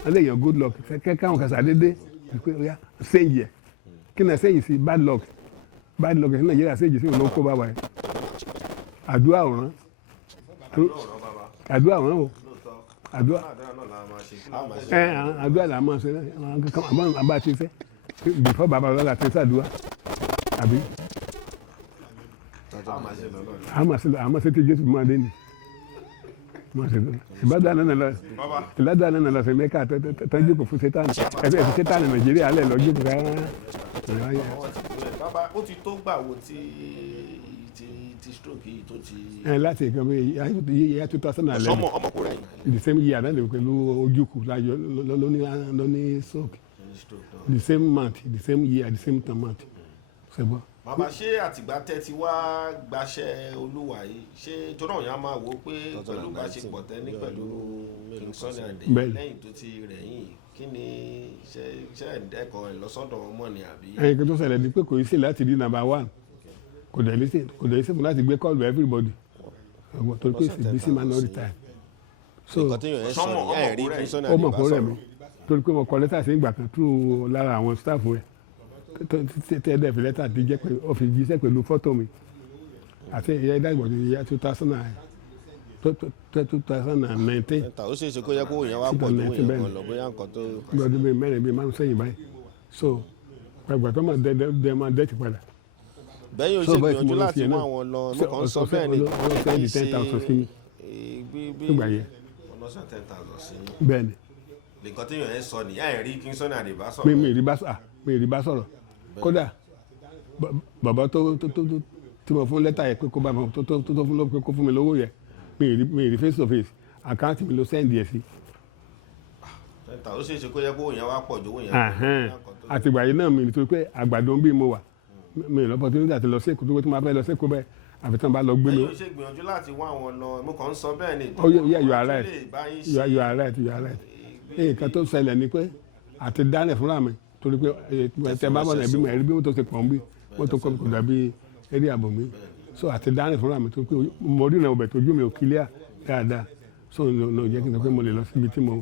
wọ́n lẹ́yìn a good luck kẹ́kẹ́ àwọn kàṣà dédé pé ó yá sẹ́yìn yẹ kí náà sẹ́yìn sí bad luck sí Nàìjíríà sẹ́yìn sí olóko bàbá yẹn àdúrà ọ̀ràn o àdúrà là máa ṣe àbá ti fẹ́ before bàbá lọ́la ti ṣàdúrà àbí àmọ́ ṣe ti Jésù máa dé ni Ìbàdàn náà lọ sí Mẹ́kà tọ́jú kò fún Sátánì ẹ̀fẹ̀ fún Sátánì Nàìjíríà alẹ́ lọ́jọ́ kò ká. bàbá ó ti tó gbà wo ti stroke yìí tó ti. láti ìkan bí yíyá 2011 ọmọkùnrin the same year náà lè pẹ̀lú ojúkù lóní stroke the same month the same year the same month ṣẹ̀gbọ́n. bàbá ṣé àtìgbà tẹ́ ti wá gbaṣẹ́ Olúwa yìí ṣé tó náà yẹn á máa wò ó pé pẹ̀lú ìbáṣepọ̀ tẹ́ ní pẹ̀lú King Sunny Ade lẹ́yìn tó ti rẹ̀yìn kí ni ṣe ẹ̀kọ́ ìlọsọ́dọ̀ ọmọ ni àbí. ẹ̀yìn kan tó ṣẹlẹ̀ ni pé kò í sí láti di number one kò dẹ̀ sí láti gbé call by everybody torí pé it's busy man all the time. so ọmọ kò rẹ̀ mi torí pé mo kọ lẹ́tà sí ìgbà kan through lára àwọn staff rẹ̀ tẹ́ẹ̀dẹ̀ fi lẹ́tà tí jẹ́ pé ó fi jíṣẹ́ pẹ̀lú fọ́tò mi àti ìyá ìdàgbọ̀ ní ìyá 2019. ó ṣeé ṣe kó yẹ kó yẹn wá pọ̀ ju òyìn kan lọ bóyá nǹkan tó. gbọ́dọ̀ bíi mẹ́rin bíi márùn sẹ́yìn báyìí so gbàgbà tó máa dẹ́ẹ̀tì padà. bẹ́ẹ̀ yóò ṣe gbìyànjú láti mú àwọn lọ mo kàn ń sọ bẹ́ẹ̀ ni kì í ṣe nígbà yẹn. ọlọ́sàn 10,000 sí i. bẹ́ẹ̀ ni. nǹkan tí yóò ẹ sọ nìyá ẹ̀ rí King Sunny Ade bá sọ̀rọ̀. mi ì rí bá sọ̀rọ̀ kódà bàbá tí mo fún lẹ́tà yẹn pé kó bá mi kó fún mi lówó yẹn mi ì rí face to face àkáǹtì mi ló sẹ́ndì ẹ̀ sí. ó ṣeé ṣe kó yẹ kó yẹn wá pọ̀ ju owó yẹn. àtìgbà yìí náà mi nítorí pé àgbàdo ń bí mo wà mi ì lọ́pọ̀ tó ní àti lọ sí èkó tó tó máa fẹ́ lọ sí èkó bẹ́ẹ̀ àfi tí wọ́n bá lọ gbé mi. ẹ̀yin ò ṣe gbìyànjú láti wá àwọn lọ mo kàn ń sọ bẹ́ẹ̀ ni. you are right nǹkan tó ṣẹlẹ̀ ni pé àti dálẹ̀ fúnra mi torí pé tẹ bá bọ̀ ẹbí mi ẹ̀rí bí mo tó ṣe pọ̀ ń bí mo tó kọ́ kò dàbí eré àbò mi so àti dálẹ̀ fúnra mi torí pé mo rí ìrìnàwó bẹ̀ tójú mi ò kílíà dáadáa so no jẹ́ kí n sọ pé mo lè lọ síbi tí mo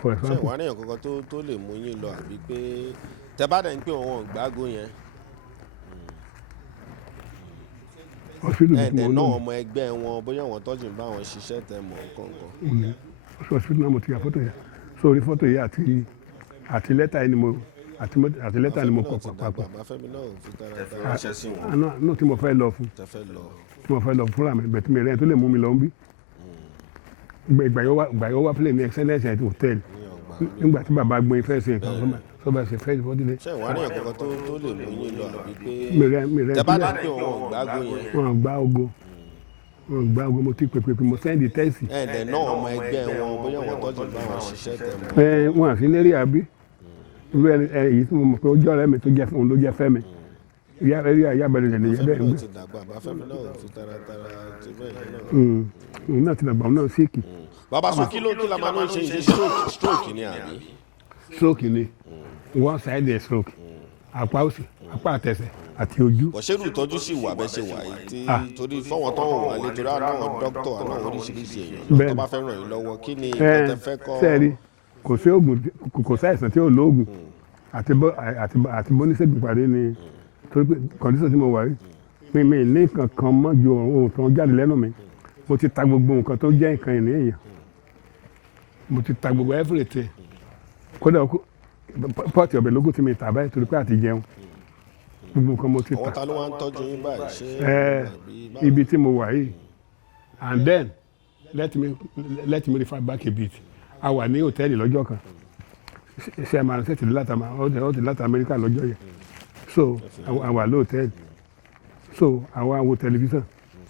for example. ṣé wàá níyàn kankan tó lè mú yín lọ àbí pé tẹ bá dẹ̀ ń pè wọ́n gbágo yẹn. hospital tí mo ẹ̀ẹ́dẹ̀ náà lọ ọmọ ẹgbẹ́ wọn bóyá wọn tọ́jú ń bá wọn ṣiṣẹ́ tẹ mọ̀ nǹkan. hospital náà mo ti ya fọ́tò yẹn so orí fọ́tò yẹn àti lẹ́tà yẹn ni mo àti lẹ́tà ni mo kọ papọ̀. Fẹ́mi náà fi tara ránṣẹ́ sí wọn. náà tí mo fẹ́ lọ fún tí mo fẹ́ lọ fúnra mi bẹ̀tí mi rẹ̀ tó lè mú mi lọ ń bí. ìgbà yóò wá play ní excellence at hotel nígbà tí bàbá gbọ́n fẹ́ ṣe nǹkan sọ́ba ṣe fẹ́ ìfọ́dílé. ṣé ìwà ní ẹ̀kọ́ tó lè mú yín lọ àbí pé mi rẹ̀ tẹ́ bá dá pé wọn gbá ago yẹn. wọn gbá ogo mo ti pèpè mo sẹ́ndì tẹ́sì. ẹ̀ẹ́dẹ̀ náà ọmọ ẹgbẹ́ wọn bóyá wọn tọ́jú ń bá wọn ṣiṣẹ́ tẹ mọ̀. wọn àfi lérí àbí irú èyí tí mo mọ̀ pé ojú ọ̀rẹ́ mi tó jẹ́ òun ló jẹ́ Fẹ́mi ìyá bẹ̀rẹ̀ rẹ̀ nìyẹn bẹ́ẹ̀ ń gbé. Fẹ́mi náà fi tara ti bẹ́ẹ̀ òun náà ti dàgbà òun náà síìkì. bàbá sọ kí la máa ń ṣe stroke ni àbí. stroke ni one side stroke apá òsì apá àtẹsẹ̀ àti ojú. bọ̀ṣẹ́rù ìtọ́jú sì wà bẹ́ẹ̀ ṣe wà yìí torí fọ́wọ́n tó wà lé torí àwọn dókítà àwọn oríṣiríṣi èèyàn tó bá fẹ́ ràn yín lọ́wọ́ kí ni ìkọ́tẹ́ fẹ́ kọ́. sẹ́ẹ̀rì kò sí oògùn kò sí àìsàn tí ò lóògùn àti bóníṣègùn pàdé ni torí pé kọ̀ǹdíṣàn tí mo wà rí mi ní kankan mọ́ ju ohun tó ń jáde lẹ́nu mi mo ti ta gbogbo nǹkan tó jẹ́ nǹkan ìní èèyàn mo ti ta gbogbo everything kódà pọ́ọ̀tì ọ̀bẹ lógún tí mi tà báyìí torí pé àti jẹun gbogbo nǹkan mo ti ta. àwọn ta ló wá ń tọ́jú yín báyìí ṣé. ibi tí mo wà yìí and then let me refer back a bit a wà ní hòtẹ́ẹ̀lì lọ́jọ́ kan ṣe máa ṣe tìlú láti Amẹ́ríkà lọ́jọ́ yẹn so a wà lóòtẹ́ẹ̀lì so àwa wo tẹlifíṣàn.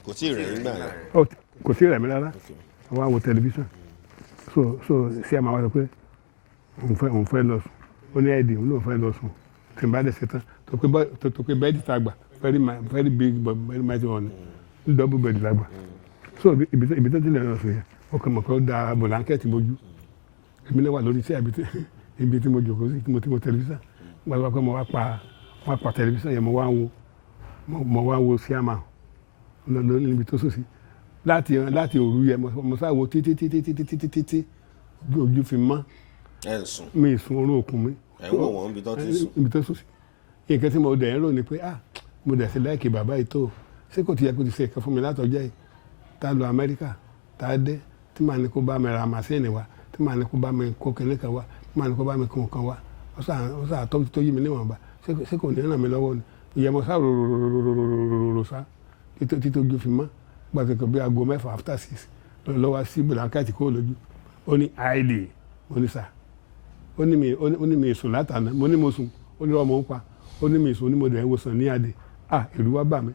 kò tí ì rẹ̀ yín gbà yẹn. kò tí ì rẹ̀ mí rárá àwa wo tẹlifíṣàn so ṣe máa wá sọ pé òun fẹ́ lọ sùn ó ní ẹ̀dì òun ló fẹ́ lọ sùn tí n bá dẹ̀ ṣe tán tó pé bẹ́ẹ̀dì tá a gbà very big very mighty one ní double bed la gbà so ibi tó ti lè lọ sùn yẹn ó kàn mọ̀ pé ó da bọ̀láńkẹ́ẹ̀tì mojú èmi náà wà lórí iṣẹ́ ibi tí mo jòkó sí tí mo tẹlifíṣàn gbàgbọ́ pé mo wá pa tẹlifíṣàn yẹn mo wá wo síámà níbi tó sòsì láti òru yẹn mo sá wo títí ojú fi mọ́ mi ìsun orun òkun mi ibi tó sòsì nǹkan tí mo dẹ̀ ń rò ni pé mo dẹ̀ sí láìkè bàbá yìí tó ṣé kò ti yẹ kó ti ṣe nǹkan fún mi látọjọ́ yìí tá a lọ Amẹ́ríkà tá a dé tí màá ní kó bá mi ra màsíìnì wa tí màá ní kó bá mi kó kinní kan wá tí màá ní kó bá mi kó nǹkan wá ó sà tó yí mi níwọ̀nba ṣé kò ní ràn mí lọ́wọ́ ni ìyẹn mo sá rororororo sá títí ojú fi mọ́ gbàtẹ́kọ̀ bí aago 6 after 6 lọ́wọ́ sí bùlákàtì kó lójú ó ní àìlè mo ní sà ó ní mi sùn látàná mo ní mo sùn ó ní ọmọ ń pa ó ní mi sùn ó ní mo dẹ̀ ń wo Sunny Ade èrù wá bà mí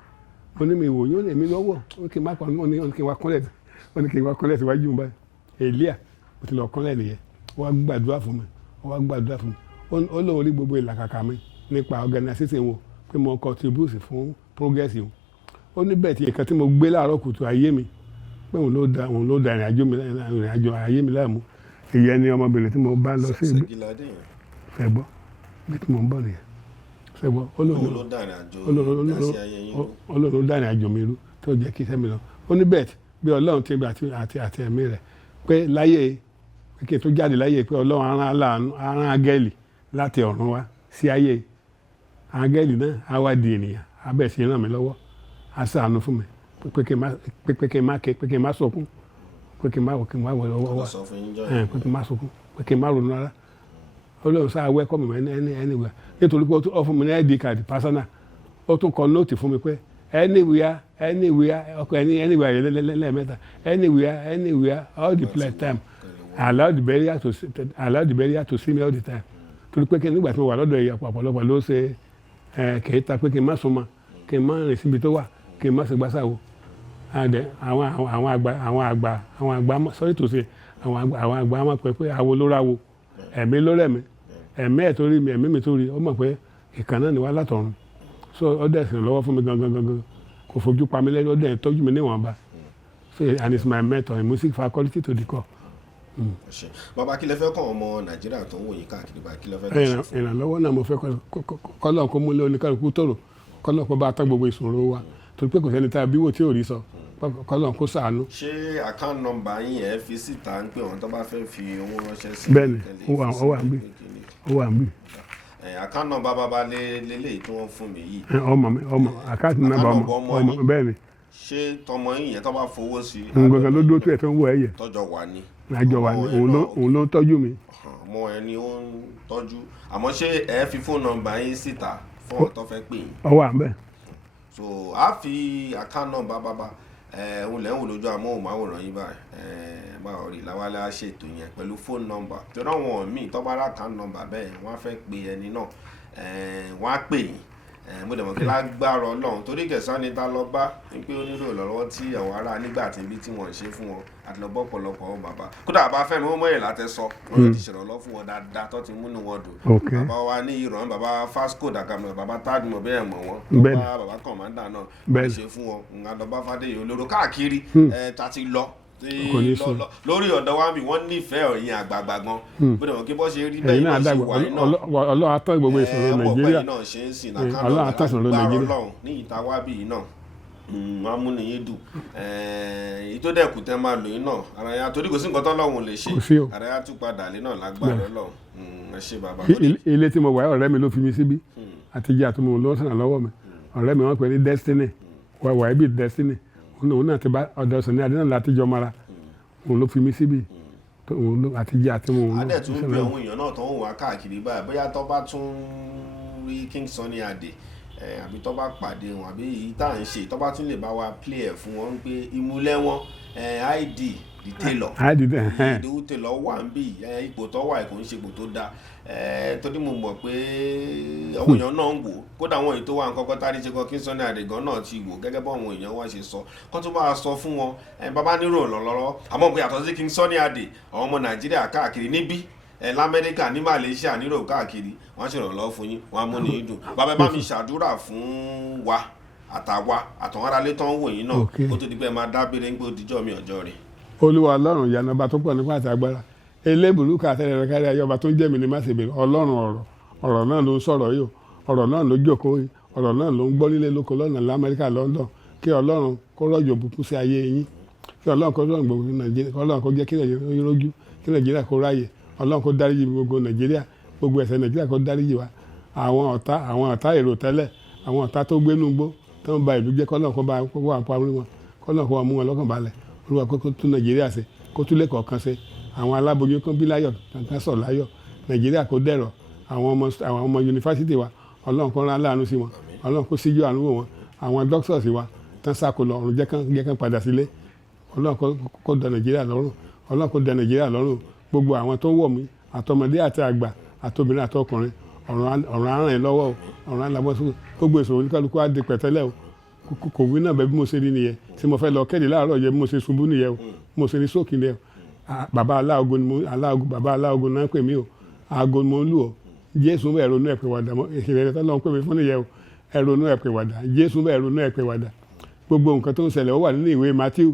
ó ní mi wò yóò lè mí lọ́wọ́ ó ní kí n má pa ó ní kí n wá kọ́lẹ̀ síwájú mi báyìí èlíà mo ti lọ kọ́lẹ̀ nìyẹn ó wá gbàdúrà fún mi ó lóun rí gbogbo ìlàkàkà mi nípa organisation wọn pé mo contribute fún progress wọn ó ní bẹ́ẹ̀ tí nǹkan tí mo gbé láàárọ̀ kùtù ayé mi pé òun ló da ìrìn àjò ayé mi láàmú ìyẹn ni ọmọbìnrin tí mo bá lọ sí ibi fẹ́gbọ́ bí tí mo ń bọ̀ nìyẹn fẹ́gbọ́ Ọlọ́run ló dá ìrìn àjò mi rú tó jẹ́ kí sẹ́mi lọ ó ní bẹ́ẹ̀ bí Ọlọ́run ti gbà àti ẹ̀mí rẹ̀ pé láyé kí n tó jáde láyé pé Ọlọ́run arán áńgẹ́lì láti ọ̀run wá sí ayé áńgẹ́lì náà á wá di ènìyàn á bẹ̀ sí ràn mí lọ́wọ́ á ṣàánú fún mi pé kí n má sọkún pé kí n má wọ ọwọ́ wá pé kí n má sọkún pé kí n má ronú rárá Ọlọ́run sáà wẹ́kọ̀ mi anywhere nítorí pé ó fún mi ní ID card personal ó tún kọ nóòtì fún mi pé anywhere anywhere lẹ́ẹ̀mẹ́ta anywhere all the play time allow the barrier to see me all the time torí pé nígbà tí mo wà lọ́dọ̀ ìyàpọ̀ ọ̀pọ̀lọpọ̀ ló ṣe kì í ta pé kí n má súnmọ́ kí n má rìn síbi tó wà kí n má ṣe gbàsáwo àwọn àgbà sorry to say àwọn àgbà máa pẹ́ pé àwo ló ráwo ẹ̀mí ló rẹ̀ mí ẹ̀mí ẹ̀ tó rí mi ẹ̀mí mi tó rí ó mọ̀ pé ìkànnà ni wá látọ̀run so ó dẹ̀ sìn lọ́wọ́ fún mi gangan kò fojú pa mí lẹ́nu ó dẹ̀ tọ́jú mi níwọ̀nba so and it's my mentor in music faculty to the core. bàbá kí lẹ fẹ́ kọ́ ọmọ Nàìjíríà tó ń wòye káàkiri báyìí kí lẹ fẹ́ kọ́ ṣe fún. ìrànlọ́wọ́ náà mo fẹ́ kọ́lọ́ kó múlẹ̀ oníkálukú tòrò kọ́lọ́ kó bá tán gbogbo ìṣòro wa torí pé kò sẹ́ni tá a bí wò tí ò rí sọ kọ́lọ́ kó ṣàánú. ṣé account number yín ẹ fi síta ń pè wọ́n tó bá fẹ́ fi owó ránṣẹ́ sí. bẹ́ẹ̀ni ó wà ń bì. account number bàbá lélẹ́yìí tí wọ́n fún mi yìí. ọmọ account number ọmọ bẹ́ẹ̀ni ṣé tọmọ yín yẹn tó bá fowó sí. nǹkan ló dúró tó ẹ̀ tó ń wọ ẹ̀yẹ. tọ́jọ́ wà ní. àjọ wà ní òun ló ń tọ́jú mi. ọmọ ẹni ó ń tọ́jú àmọ́ ṣé ẹ fi fóònù nọ́mbà yín síta fún ọ̀tọ́ fẹ́ pè yín. ọwọ́ à ń bẹ̀. so a fi account number bàbá òun lẹ́ ń wò lójú amóhùnmáwòrán yín báyìí báwo rí làwọn alẹ́ ṣètò yẹn pẹ̀lú phone number tí wọ́n míì tó bá rà account number bẹ́ẹ̀ wọ́n á fẹ́ pe ẹni náà wọ́n á pè yín mo dẹ̀ mọ̀ kí lágbára Ọlọ́run torí kẹsàn-án ni ta lọ bá pé ó nílò ìrànlọ́wọ́ tí àwọn ará nígbà tí ibi tí wọ́n ń ṣe fún wọn àti lọ bọ́ ọ̀pọ̀lọpọ̀ wọn bàbá kódà bàbá Fẹ́mi ó mọ̀yẹ̀ látẹ̀ sọ wọ́n ti ṣèrànlọ́ fún wọn dáadáa tó ti múnú wọn dùn bàbá wa ní ìràn bàbá Fasco dàgàmọ̀ bàbá tádùmọ̀ bẹ́ẹ̀ mọ̀ wọn bàbá kọ̀mándà náà wọ́n ṣe fún wọn ńlọba Fádéyì olóró káàkiri ta ti lọ lórí ọ̀dọ̀ wa mi wọ́n nífẹ̀ẹ́ ọ̀yìn àgbààgbà gan bó dẹ̀ wọ́n kí bọ́ ṣe rí bẹ́ẹ̀ náà ṣe wà náà Ọlọ́run atán gbogbo ìṣòro Nàìjíríà náà ṣe ń sìn Ọlọ́run atán ìṣòro Nàìjíríà ní ìta wábì yìí náà wọ́n á mú nìyí dùn èyí tó dẹ̀ kù tẹ́ máa lò yín náà ara ya torí kò sí nǹkan tọ́lọ́run lè ṣe ara ya tún padà lé náà lágbára Ọlọ́run ẹ ṣé bàbá. ilé tí mo wà ọ̀rẹ́ mi ló fi mi síbí àtijọ́ àtúmọ̀ ló sàn lọ́wọ́ mi ọ̀rẹ́ mi wọ́n pè ní Destiny wà ibi Destiny òun náà ti bá ọ̀dọ̀ Sunny Ade náà látijọ́ mara òun ló fi mí síbi òun ló àtijọ́ àtúmọ̀ òun. adé tún bí àwọn èèyàn náà tó ń wá káàkiri báyìí bóyá tó bá tún rí King Sunny Ade àbí tó bá pàdé wọn àbí èyí tá à ń ṣe tó bá tún lè bá wa play ẹ̀ fún wọn pé ìmúlẹ̀ wọn id the Tailor Idowu Tailor wà ń bì ipò tó wà kò ń ṣe ipò tó dáa torí mo mọ̀ pé àwọn èèyàn náà ń wò kódà àwọn èyí tó wà nǹkan tá a rí ṣe kọ́ King Sunny Ade gan náà ti wò gẹ́gẹ́ bọ́ àwọn èèyàn wá ṣe sọ kó tó bá a sọ fún wọn bàbá nírò lọ́lọ́rọ́ àmọ́ pé àtọ́ sí King Sunny Ade àwọn ọmọ Nàìjíríà káàkiri níbí lamẹ́ríkà ní Malaysia nírò káàkiri wọ́n ṣèrànlọ́wọ́ fún yín wọ́n á mú ní dùn bàbá bá mi ṣàdúrà fún wa àtàwọn aráalé tó ń wò yín náà kó tó di pé ẹ máa dábìrì ń gbé òdìjọ́ mi ọjọ́ rẹ̀. Olúwa Ọlọ́run ìyanu ọba tó pọ̀ nípa àti agbára elébùrú kàtẹ́rẹ́ rẹ̀ kárí ayé ọba tó ń jẹ́ mi ní máṣe Ọlọ́run ọ̀rọ̀ náà ló ń sọ̀rọ̀ yìí ọ̀rọ̀ náà ló jókòó yìí ọ̀rọ̀ náà ló ń gbọ́ nílé lóko lọ́nà lamẹ́ríkà London kí Ọlọ́run kó rọ̀jò bùkún sí ayé yín kí Ọlọ́run kó rọ̀jò gbogbo Nàìjíríà kí Ọlọ́run kó jẹ́ kí Nàìjíríà rójú kí Nàìjíríà kó ráyè Ọlọ́run kó dáríjì gbogbo Nàìjíríà gbogbo ẹ̀ṣẹ̀ Nàìjíríà kó dáríjì wa àwọn ọ̀tá èrò tẹ́lẹ̀ àwọn ọ̀tá tó gbénú gbó tó ń ba ìlú jẹ́ kọ́lọ́run kó bá wà parí wọn kọ́lọ́run kó wà mú wọn lọ́kàn balẹ̀ Olúwa kó tún Nàìjíríà ṣe kó tún lè kọ̀ọ̀kan ṣe àwọn aláboyún kan bí láyọ̀ kankan sọ̀ láyọ̀ Nàìjíríà kó dẹ̀rọ̀ àwọn ọmọ yunifásitì wa Ọlọ́run kó rán láàánú sí wọn Ọlọ́run kó síjú àánú wò wọn àwọn dókítọ̀sì wa tán sáko lọ ọ̀run jẹ́ kán padà sílé Ọlọ́run kó dá Nàìjíríà lọ́rùn Ọlọ́run kó dá Nàìjíríà lọ́rùn gbogbo àwọn tó wọ̀ mí àtọmọdé àti àgbà àtobìnrin àtọkùnrin ọ̀run aràn ẹ̀ lọ́wọ́ ọ̀run alábọ́sọ gbogbo ìṣòro oníkálukú á di pẹ̀tẹ́lẹ̀ o kò wí náà bẹ́ẹ̀ bí mo ṣe rí nìyẹn tí mo fẹ́ lọ kéde láàárọ̀ yẹ bí mo ṣe ṣubú nìyẹn o mo ṣe ní sókè nìyẹn o bàbá aláàgó náà pè mí o aago ni mo ń lù ọ́ Jésù bẹ́ẹ̀ ronú ẹ̀ pé wàdà ìṣẹ̀lẹ̀ rẹ̀ tọ́lọ́ ń pè mí fún nìyẹn o ẹ̀ ronú ẹ̀ pé wàdà Jésù bẹ́ẹ̀ ronú ẹ̀ pé wàdà gbogbo nǹkan tó ń ṣẹlẹ̀ ó wà nínú ìwé Matthew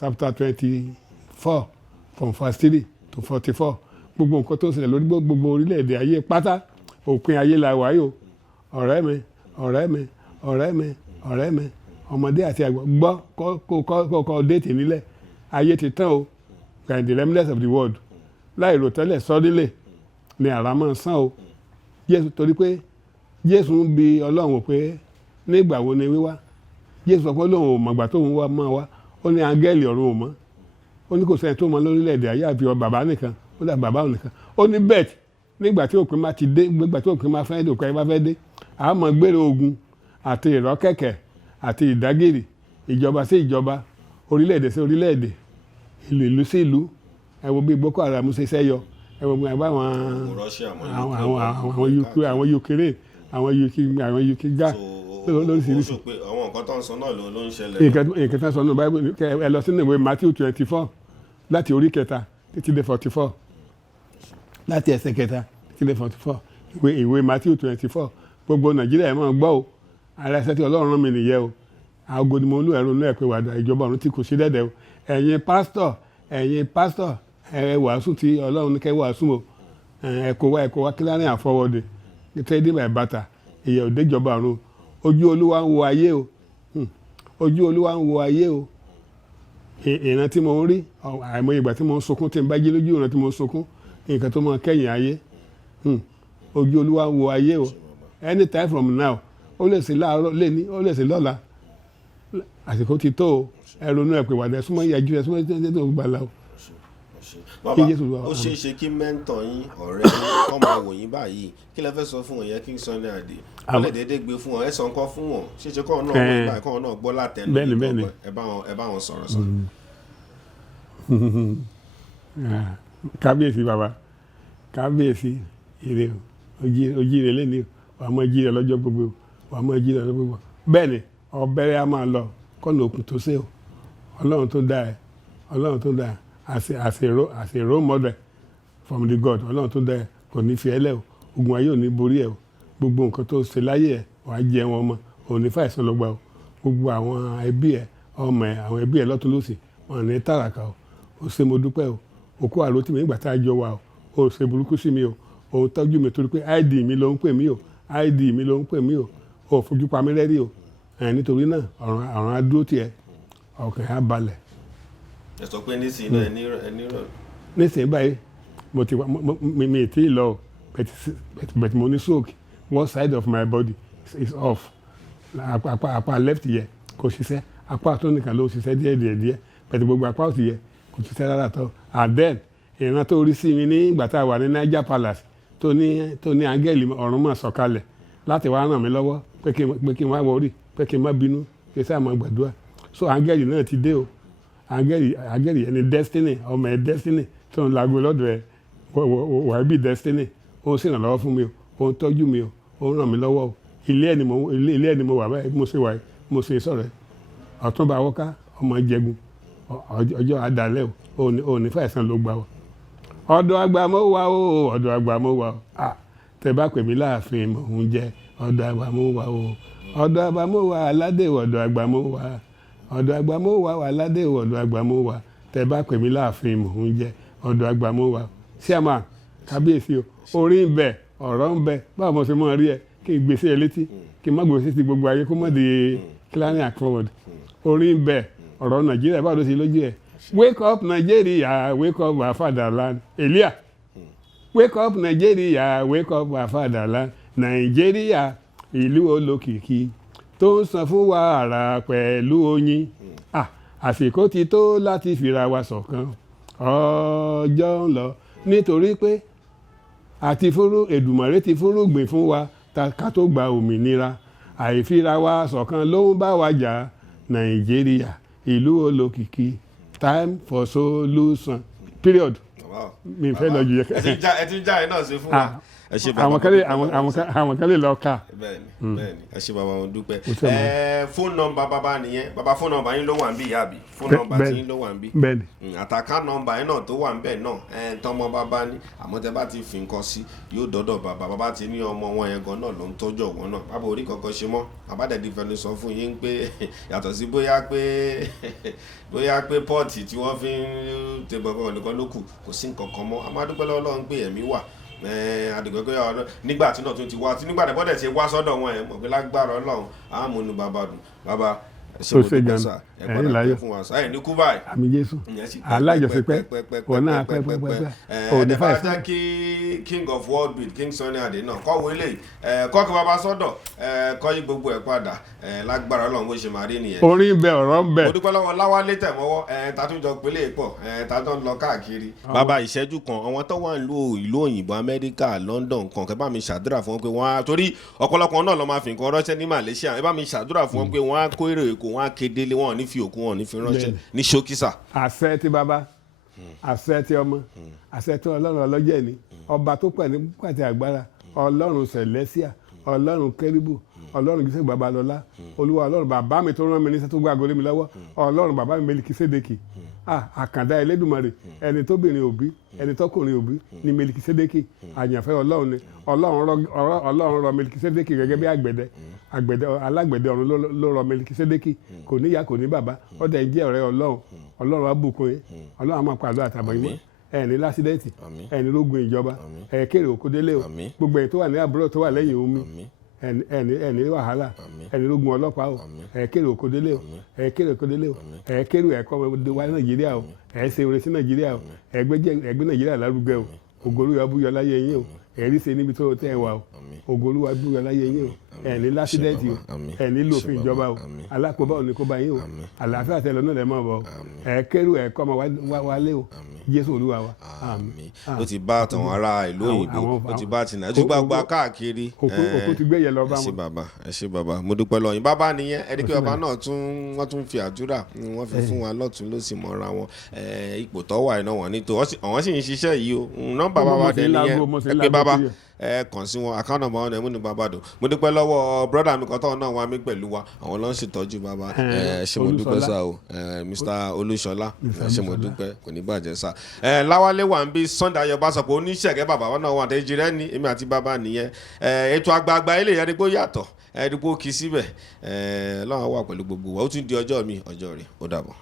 chapter 24 from verse 3 to 44 gbogbo nǹkan tó ń ṣẹlẹ̀ lórí gbogbo orílẹ̀-èdè ayé pátá òpin ayé la wáyé o ọ̀rẹ́ mi ọmọdé àti àgbà gbọ́ kó déètì nílẹ̀ ayé ti tán o in the remnants of the world láì rò tẹ́lẹ̀ sọ́dílé ni àrá máa sán o Jésù torí pé Jésù ń bi Ọlọ́run pé nígbà wo ni wíwá Jésù sọ pé Ọlọ́run ò mọ̀gbà tóun wá máa wá ó ní áńgẹ́lì ọ̀run ò mọ̀ ó ní kò sẹ́ni tó mọ lórílẹ̀‐èdè ayé àfi bàbá nìkan ó dà bàbá nìkan ó ní bẹ́ẹ̀ nígbà tí òpin máa ti dé nígbà tí òpin máa fẹ́ dé òpin máa fẹ́ dé àmọ́ gbére ogun àti ìrọ́kẹ̀kẹ̀ àti ìdágìrì ìjọba sí ìjọba orílẹ̀-èdè sí orílẹ̀-èdè ìlú sí ìlú ẹ wo bí Boko Haram ṣe ṣẹ́yọ ẹ wo bí àwọn Ukraine àwọn Ukraine lóríṣiríṣi. àwọn nǹkan tó ń sọ náà ló ń ṣẹlẹ̀. nǹkan tó ń sọ náà báyìí ẹ lọ sínú ìwé Matthew 24 láti orí kẹta títí dé 44 láti ẹsẹ̀ kẹta títí dé 44 ìwé Matthew 24 gbogbo Nàìjíríà ẹ̀ máa gbọ́ o ara ẹsẹ̀ tí Ọlọ́run rán mi nìyẹn o aago ni mo ń lò ẹ̀rọ náà pé wàdà ìjọba ọ̀run tí kò ṣe dẹ́dẹ́ o ẹ̀yin pásítọ̀ ẹ wàásù tí Ọlọ́run ní kẹ́ wàásù o ẹ̀kọ́ wa kí láàrin àfọwọ́dẹ tẹ́lẹ̀ bá bàtà ìyẹ̀ òde ìjọba ọ̀run ojú Olúwa ń wo ayé o ojú Olúwa ń wo ayé o ìran tí mo ń rí àìmọye ìgbà tí mo ń sunkún tí n bá jí lójú ìran tí mo ń sunkún nǹkan tó máa kẹ́yìn ayé ojú Olúwa ń wo ayé o anytime from now ó lè ṣe láàárọ̀ lẹ́ni ó lè ṣe lọ́la àsìkò ti tó o ẹ ronú ẹ pé wà dẹ súnmọ́ ìyájú ẹ súnmọ́ ìyájú tó gbà láwọ. bàbá ó ṣeé ṣe kí mẹ́ńtọ̀ yín ọ̀rẹ́ yín kọ́ máa wò yín báyìí kí lẹ fẹ́ sọ fún wọn yẹn kí Sunny Ade wọ́n lè dédé gbé fún wọn ẹ sọ nǹkan fún wọn ṣeéṣe kọ́ náà wọ́n gbà kọ́ náà gbọ́ látẹnu ẹ bá wọn sọ̀rọ̀ sọ̀rọ̀. kábíyèsí bàbá kábíyèsí ire ojíire lẹ́ni wà á mọ jíire lọ́jọ́ gbogbo wà á mọ jíire lọ́jọ́ gbogbo bẹ́ẹ̀ ni ọbẹ̀rẹ̀ á máa lọ kọ́nà òkun tó ṣe o ọlọ́run tó dá ẹ as a role model from the God ọlọ́run tó dá ẹ kò ní fi ẹ́ lẹ̀ o ogun ayé ò ní borí ẹ o gbogbo nǹkan tó ṣe láyé ẹ wà á jẹ wọn mọ ò ní fàìsàn lọ́gbà o gbogbo àwọn ẹbí ẹ ọmọ ẹ àwọn ẹbí ẹ lọ́tún lọ́sì wọn ní tàràkà o ó ṣe mo dúpẹ́ o òkú àròtí mi nígbà tá a jọ wà o ó ṣe burúkú sí mi o òun tọ́jú mi torí pé id mi ló ń pè mí o id mi ló ń pè mí o ò fojú pa mí rẹ́rí o nítorí náà ọ̀ràn adúró tiẹ̀ ọkàn á balẹ̀. ẹ sọ pé nísìnyí náà ẹni rọ. nísìnyí báyìí mo ti wá mi tí ì lọ o but mo ní stroke one side of my body is off apá left yẹ kò ṣiṣẹ́ apá tó nìkan ló ṣiṣẹ́ díẹ̀ but gbogbo apá òsì yẹ kò ṣiṣẹ́ rárá tó and then ìran tó rí sí mi ní ìgbà tá a wà ní Niger Palace tó ní áńgẹ́lì ọ̀run máa sọ̀kalẹ̀ láti wá ràn mí lọ́wọ́ pé kí n wá wọrí pé kí n má bínú kí n sáà máa gbàdúrà so áńgẹ́lì náà ti dé o áńgẹ́lì yẹn ni destiny ọmọ ẹ destiny tó ń lago lọ́dọ̀ ẹ wà á bí destiny ó ń ṣèrànlọ́wọ́ fún mi o ó ń tọ́jú mi o ó ń ràn mí lọ́wọ́ o ilé ẹni mo wà báyìí mo ṣe wà mo ṣe sọ̀rọ̀ ẹ Ọ̀túnba Awọ́ká ọmọ Ìjẹ̀gùn ọjọ́ adalẹ́ o ò ní fàìsàn ló gbà o ọ̀dọ̀ àgbà mo wà o ọ̀dọ̀ àgbà mo wà o tẹ bá pè mí láàfin mò ń jẹ ọ̀dọ̀ àgbà mo wà o ọ̀dọ̀ àgbà mo wà aládé ọ̀dọ̀ àgbà mo wà ọ̀dọ̀ àgbà mo wà aládé ọ̀dọ̀ àgbà mo wà tẹ bá pè mí láàfin mò ń jẹ ọ̀dọ̀ àgbà mo wà chairman kábíyèsí o orí ń bẹ ọ̀rọ̀ ń bẹ báwo mo ṣe mọ rí ẹ kí n gbèsè ẹ létí kí n má gbèsè ti gbogbo ayé kó mọ̀ di clearing and forward orí ń bẹ ọ̀rọ̀ Nàìjíríà báwo ló ṣe lójú ẹ wake up Nigeria wake up our fatherland Elia wake up Nigeria wake up our fatherland Nigeria ìlú olókìkí tó ń san fún wàrà pẹ̀lú oyin àsìkò ti tó láti fira wa ṣọ̀kan ọjọ́ ń lọ nítorí pé àti Èdùmàrè ti fúrúgbìn fún wa ká tó gba òmìnira àìfira wa ṣọ̀kan ló ń bá wa jà Nàìjíríà ìlú olókìkí time for solution period. mi fẹ́ lọ jù yẹ. ẹ ti já ẹ náà ṣe fún wa. àwọn kan lè lọ ká. bẹ́ẹ̀ni ẹ ṣe bàbá wọn dúpẹ́. fóònù nọ́mbà bàbá nìyẹn bàbá fóònù nọ́mbà yín ló wà ń bí ìyá àbí fóònù nọ́mbà tí yín ló wà ń bí. bẹ́ẹ̀ni. àtàkà nọ́mbà yín náà tó wà ń bẹ̀ náà tọmọ bàbá ní àmọ́ tẹ bá ti fi nǹkan sí yóò dọ́dọ̀ bàbá ti ní ọmọ wọn yẹn gan náà ló ń tọ́jú ọ̀wọ́n náà bàbá orí kankan ṣe mọ́ àbádẹ́dì fẹnu sọ fún yín pé yàtọ̀ sí bóyá pé pọ́ọ̀tì tí wọ́n fi ń tẹ̀gbọ̀n nìkan ló kù kò sí nǹkan kan mọ́ àmọ́ adúpẹ́ lọ́wọ́ Ọlọ́run pé ẹ̀mí wà àdìgbẹ́gbẹ́ ọ̀rọ̀ nígbà tí náà tún ti wá tí nígbà tí bọ́dẹ̀ ṣe wá sọ́dọ̀ wọn ẹ̀ mọ̀ pé lágbára Ọlọ́run àmúnú bàbá dùn bàbá ṣe mo dúpẹ́ sà ẹ̀ gbọ́dọ̀ pẹ́ fún wa sà ẹ̀ ní kú báyìí. àmì Jésù alájọsí pẹ́ wọn náà pẹ́ òde bá jẹ́ kí king of world beat King Sunny Ade náà kọ́ wọlé kọ́kọ́ bàbá sọ́dọ̀ kọ́ yí gbogbo ẹ̀ padà lágbára Ọlọ́run bó ṣe máa rí nìyẹn. orin bẹ ọ̀rọ̀ ń bẹ. mo dúpẹ́ lọ́wọ́ Láwálé tẹ̀mọ́wọ́ tatúnjọ pélé pọ̀ tatọ́ ń lọ káàkiri. bàbá ìṣẹ́jú kan àwọn tó wà ìlú òyìnbó Amẹ́ríkà London kan kẹ́ bá mi ṣàdúrà fún wọn pé wọ́n á torí ọ̀pọ̀lọpọ̀ náà lọ́ máa fi nǹkan ránṣẹ́ ní Malaysia ẹ bá mi ṣàdúrà fún wọn pé wọ́n á kó èrè èkó wọ́n á kédélé wọn ò ní fi òkú wọn ò ní fi ránṣẹ́ ní ṣókísà. àṣẹ ti bàbá àṣẹ ti ọmọ àṣẹ ti Ọlọ́run ọlọ́jẹ́ ni ọba tó pẹ̀ ní pàtẹ agbára Ọlọ́run sẹ̀lẹ́síà Ọlọ́run kérúbù Ọlọ́run Jísù Babalọ́lá Olúwa Ọlọ́run bàbá mi tó rán mi níṣẹ́ tó gbá agolé mi lọ́wọ́ Ọlọ́run bàbá mi Melikisedeki àkàndá Elédùmarè ẹni tó bìnrin òbí ẹni tọkùnrin òbí ni Melikisedeki àyànfẹ́ Ọlọ́run ni Ọlọ́run rọ Melikisedeki gẹ́gẹ́ bí àgbẹ̀dẹ alágbẹ̀dẹ ọ̀run ló rọ Melikisedeki kò níyà kò ní bàbá ọdẹ jẹ́ ọ̀rẹ́ Ọlọ́run á bùkún yín Ọlọ́run á máa pàdé àtàbọ̀ yín ẹni lásídẹ́ẹ̀tì ẹni rógun ìjọba kéré òkúdélé o gbogbo ẹni tó wà ní àbúrò tó wà lẹ́yìn omi ẹni wàhálà ẹni rógun ọlọ́pàá o kéré òkúdélé o kéré òkúdélé o kéré ẹ̀kọ́ wa Nàìjíríà o ṣe orin sí Nàìjíríà o ẹgbẹ́ Nàìjíríà lárugẹ o ògo Olúwa búyọ láyé yín o ẹ̀rí ṣe níbi tó tẹ́ ẹ wà o ògo Olúwa búyọ láyé yín o ẹ̀ní lásídẹ́ǹtì o ẹ̀ní lòfin ìjọba o alákòóbá ò ní kó bá yín o àlàáfíà tẹ̀lé náà lẹ́ mọ̀ bọ̀ ẹ̀ kẹ́rù ẹ̀ kọ́ ọmọ wálé o Jésù Olúwa wa. àmín. ó ti bá àtàwọn ará ìlú òyìnbó ó ti bá tìǹà ó ti gbàgbà káàkiri. òkú ti gbé yẹn lọ bá wọn. ẹ ṣé bàbá mo dúpẹ́ lọ́yìn bàbá nìyẹn ẹni pé bàbá náà wọ́n tún fi àdúrà wọ́n fi fún wa lọ́tún ló sì mọ́ra wọn ipò tó wà iná wọn ní tó àwọn sì ń ṣiṣẹ́ yìí o nọ́mbà bàbá dẹ̀ nìyẹn ẹ pé bàbá kàn sí wọn àkáǹtì nọ́mbà wọn ẹ̀mú ní bàbá dò mo dúpẹ́ lọ́wọ́ brọ́dà mi kan tọ́ náà wá mi pẹ̀lú wa àwọn ló ń ṣètọ́jú bàbá ṣé mo dúpẹ́ sá o Mr. Olúṣọlá ṣé mo dúpẹ́ kò ní bàjẹ́ sá láwálé wà ń bí Sunday ayọ̀bá sọ pé oníṣẹ̀gẹ́ bàbá wọn náà wà tẹ́jú rẹ́ ní èmi àti bàbá nìyẹn ètò àgbààgbà ilé ìyá yàtọ̀ ẹ̀ẹ́dúgbò kì í síbẹ̀ lọ́wọ́ wà pẹ̀lú gbogbo wa ó tún di ọjọ́ mi ọjọ́ rẹ̀ ó dàbọ̀.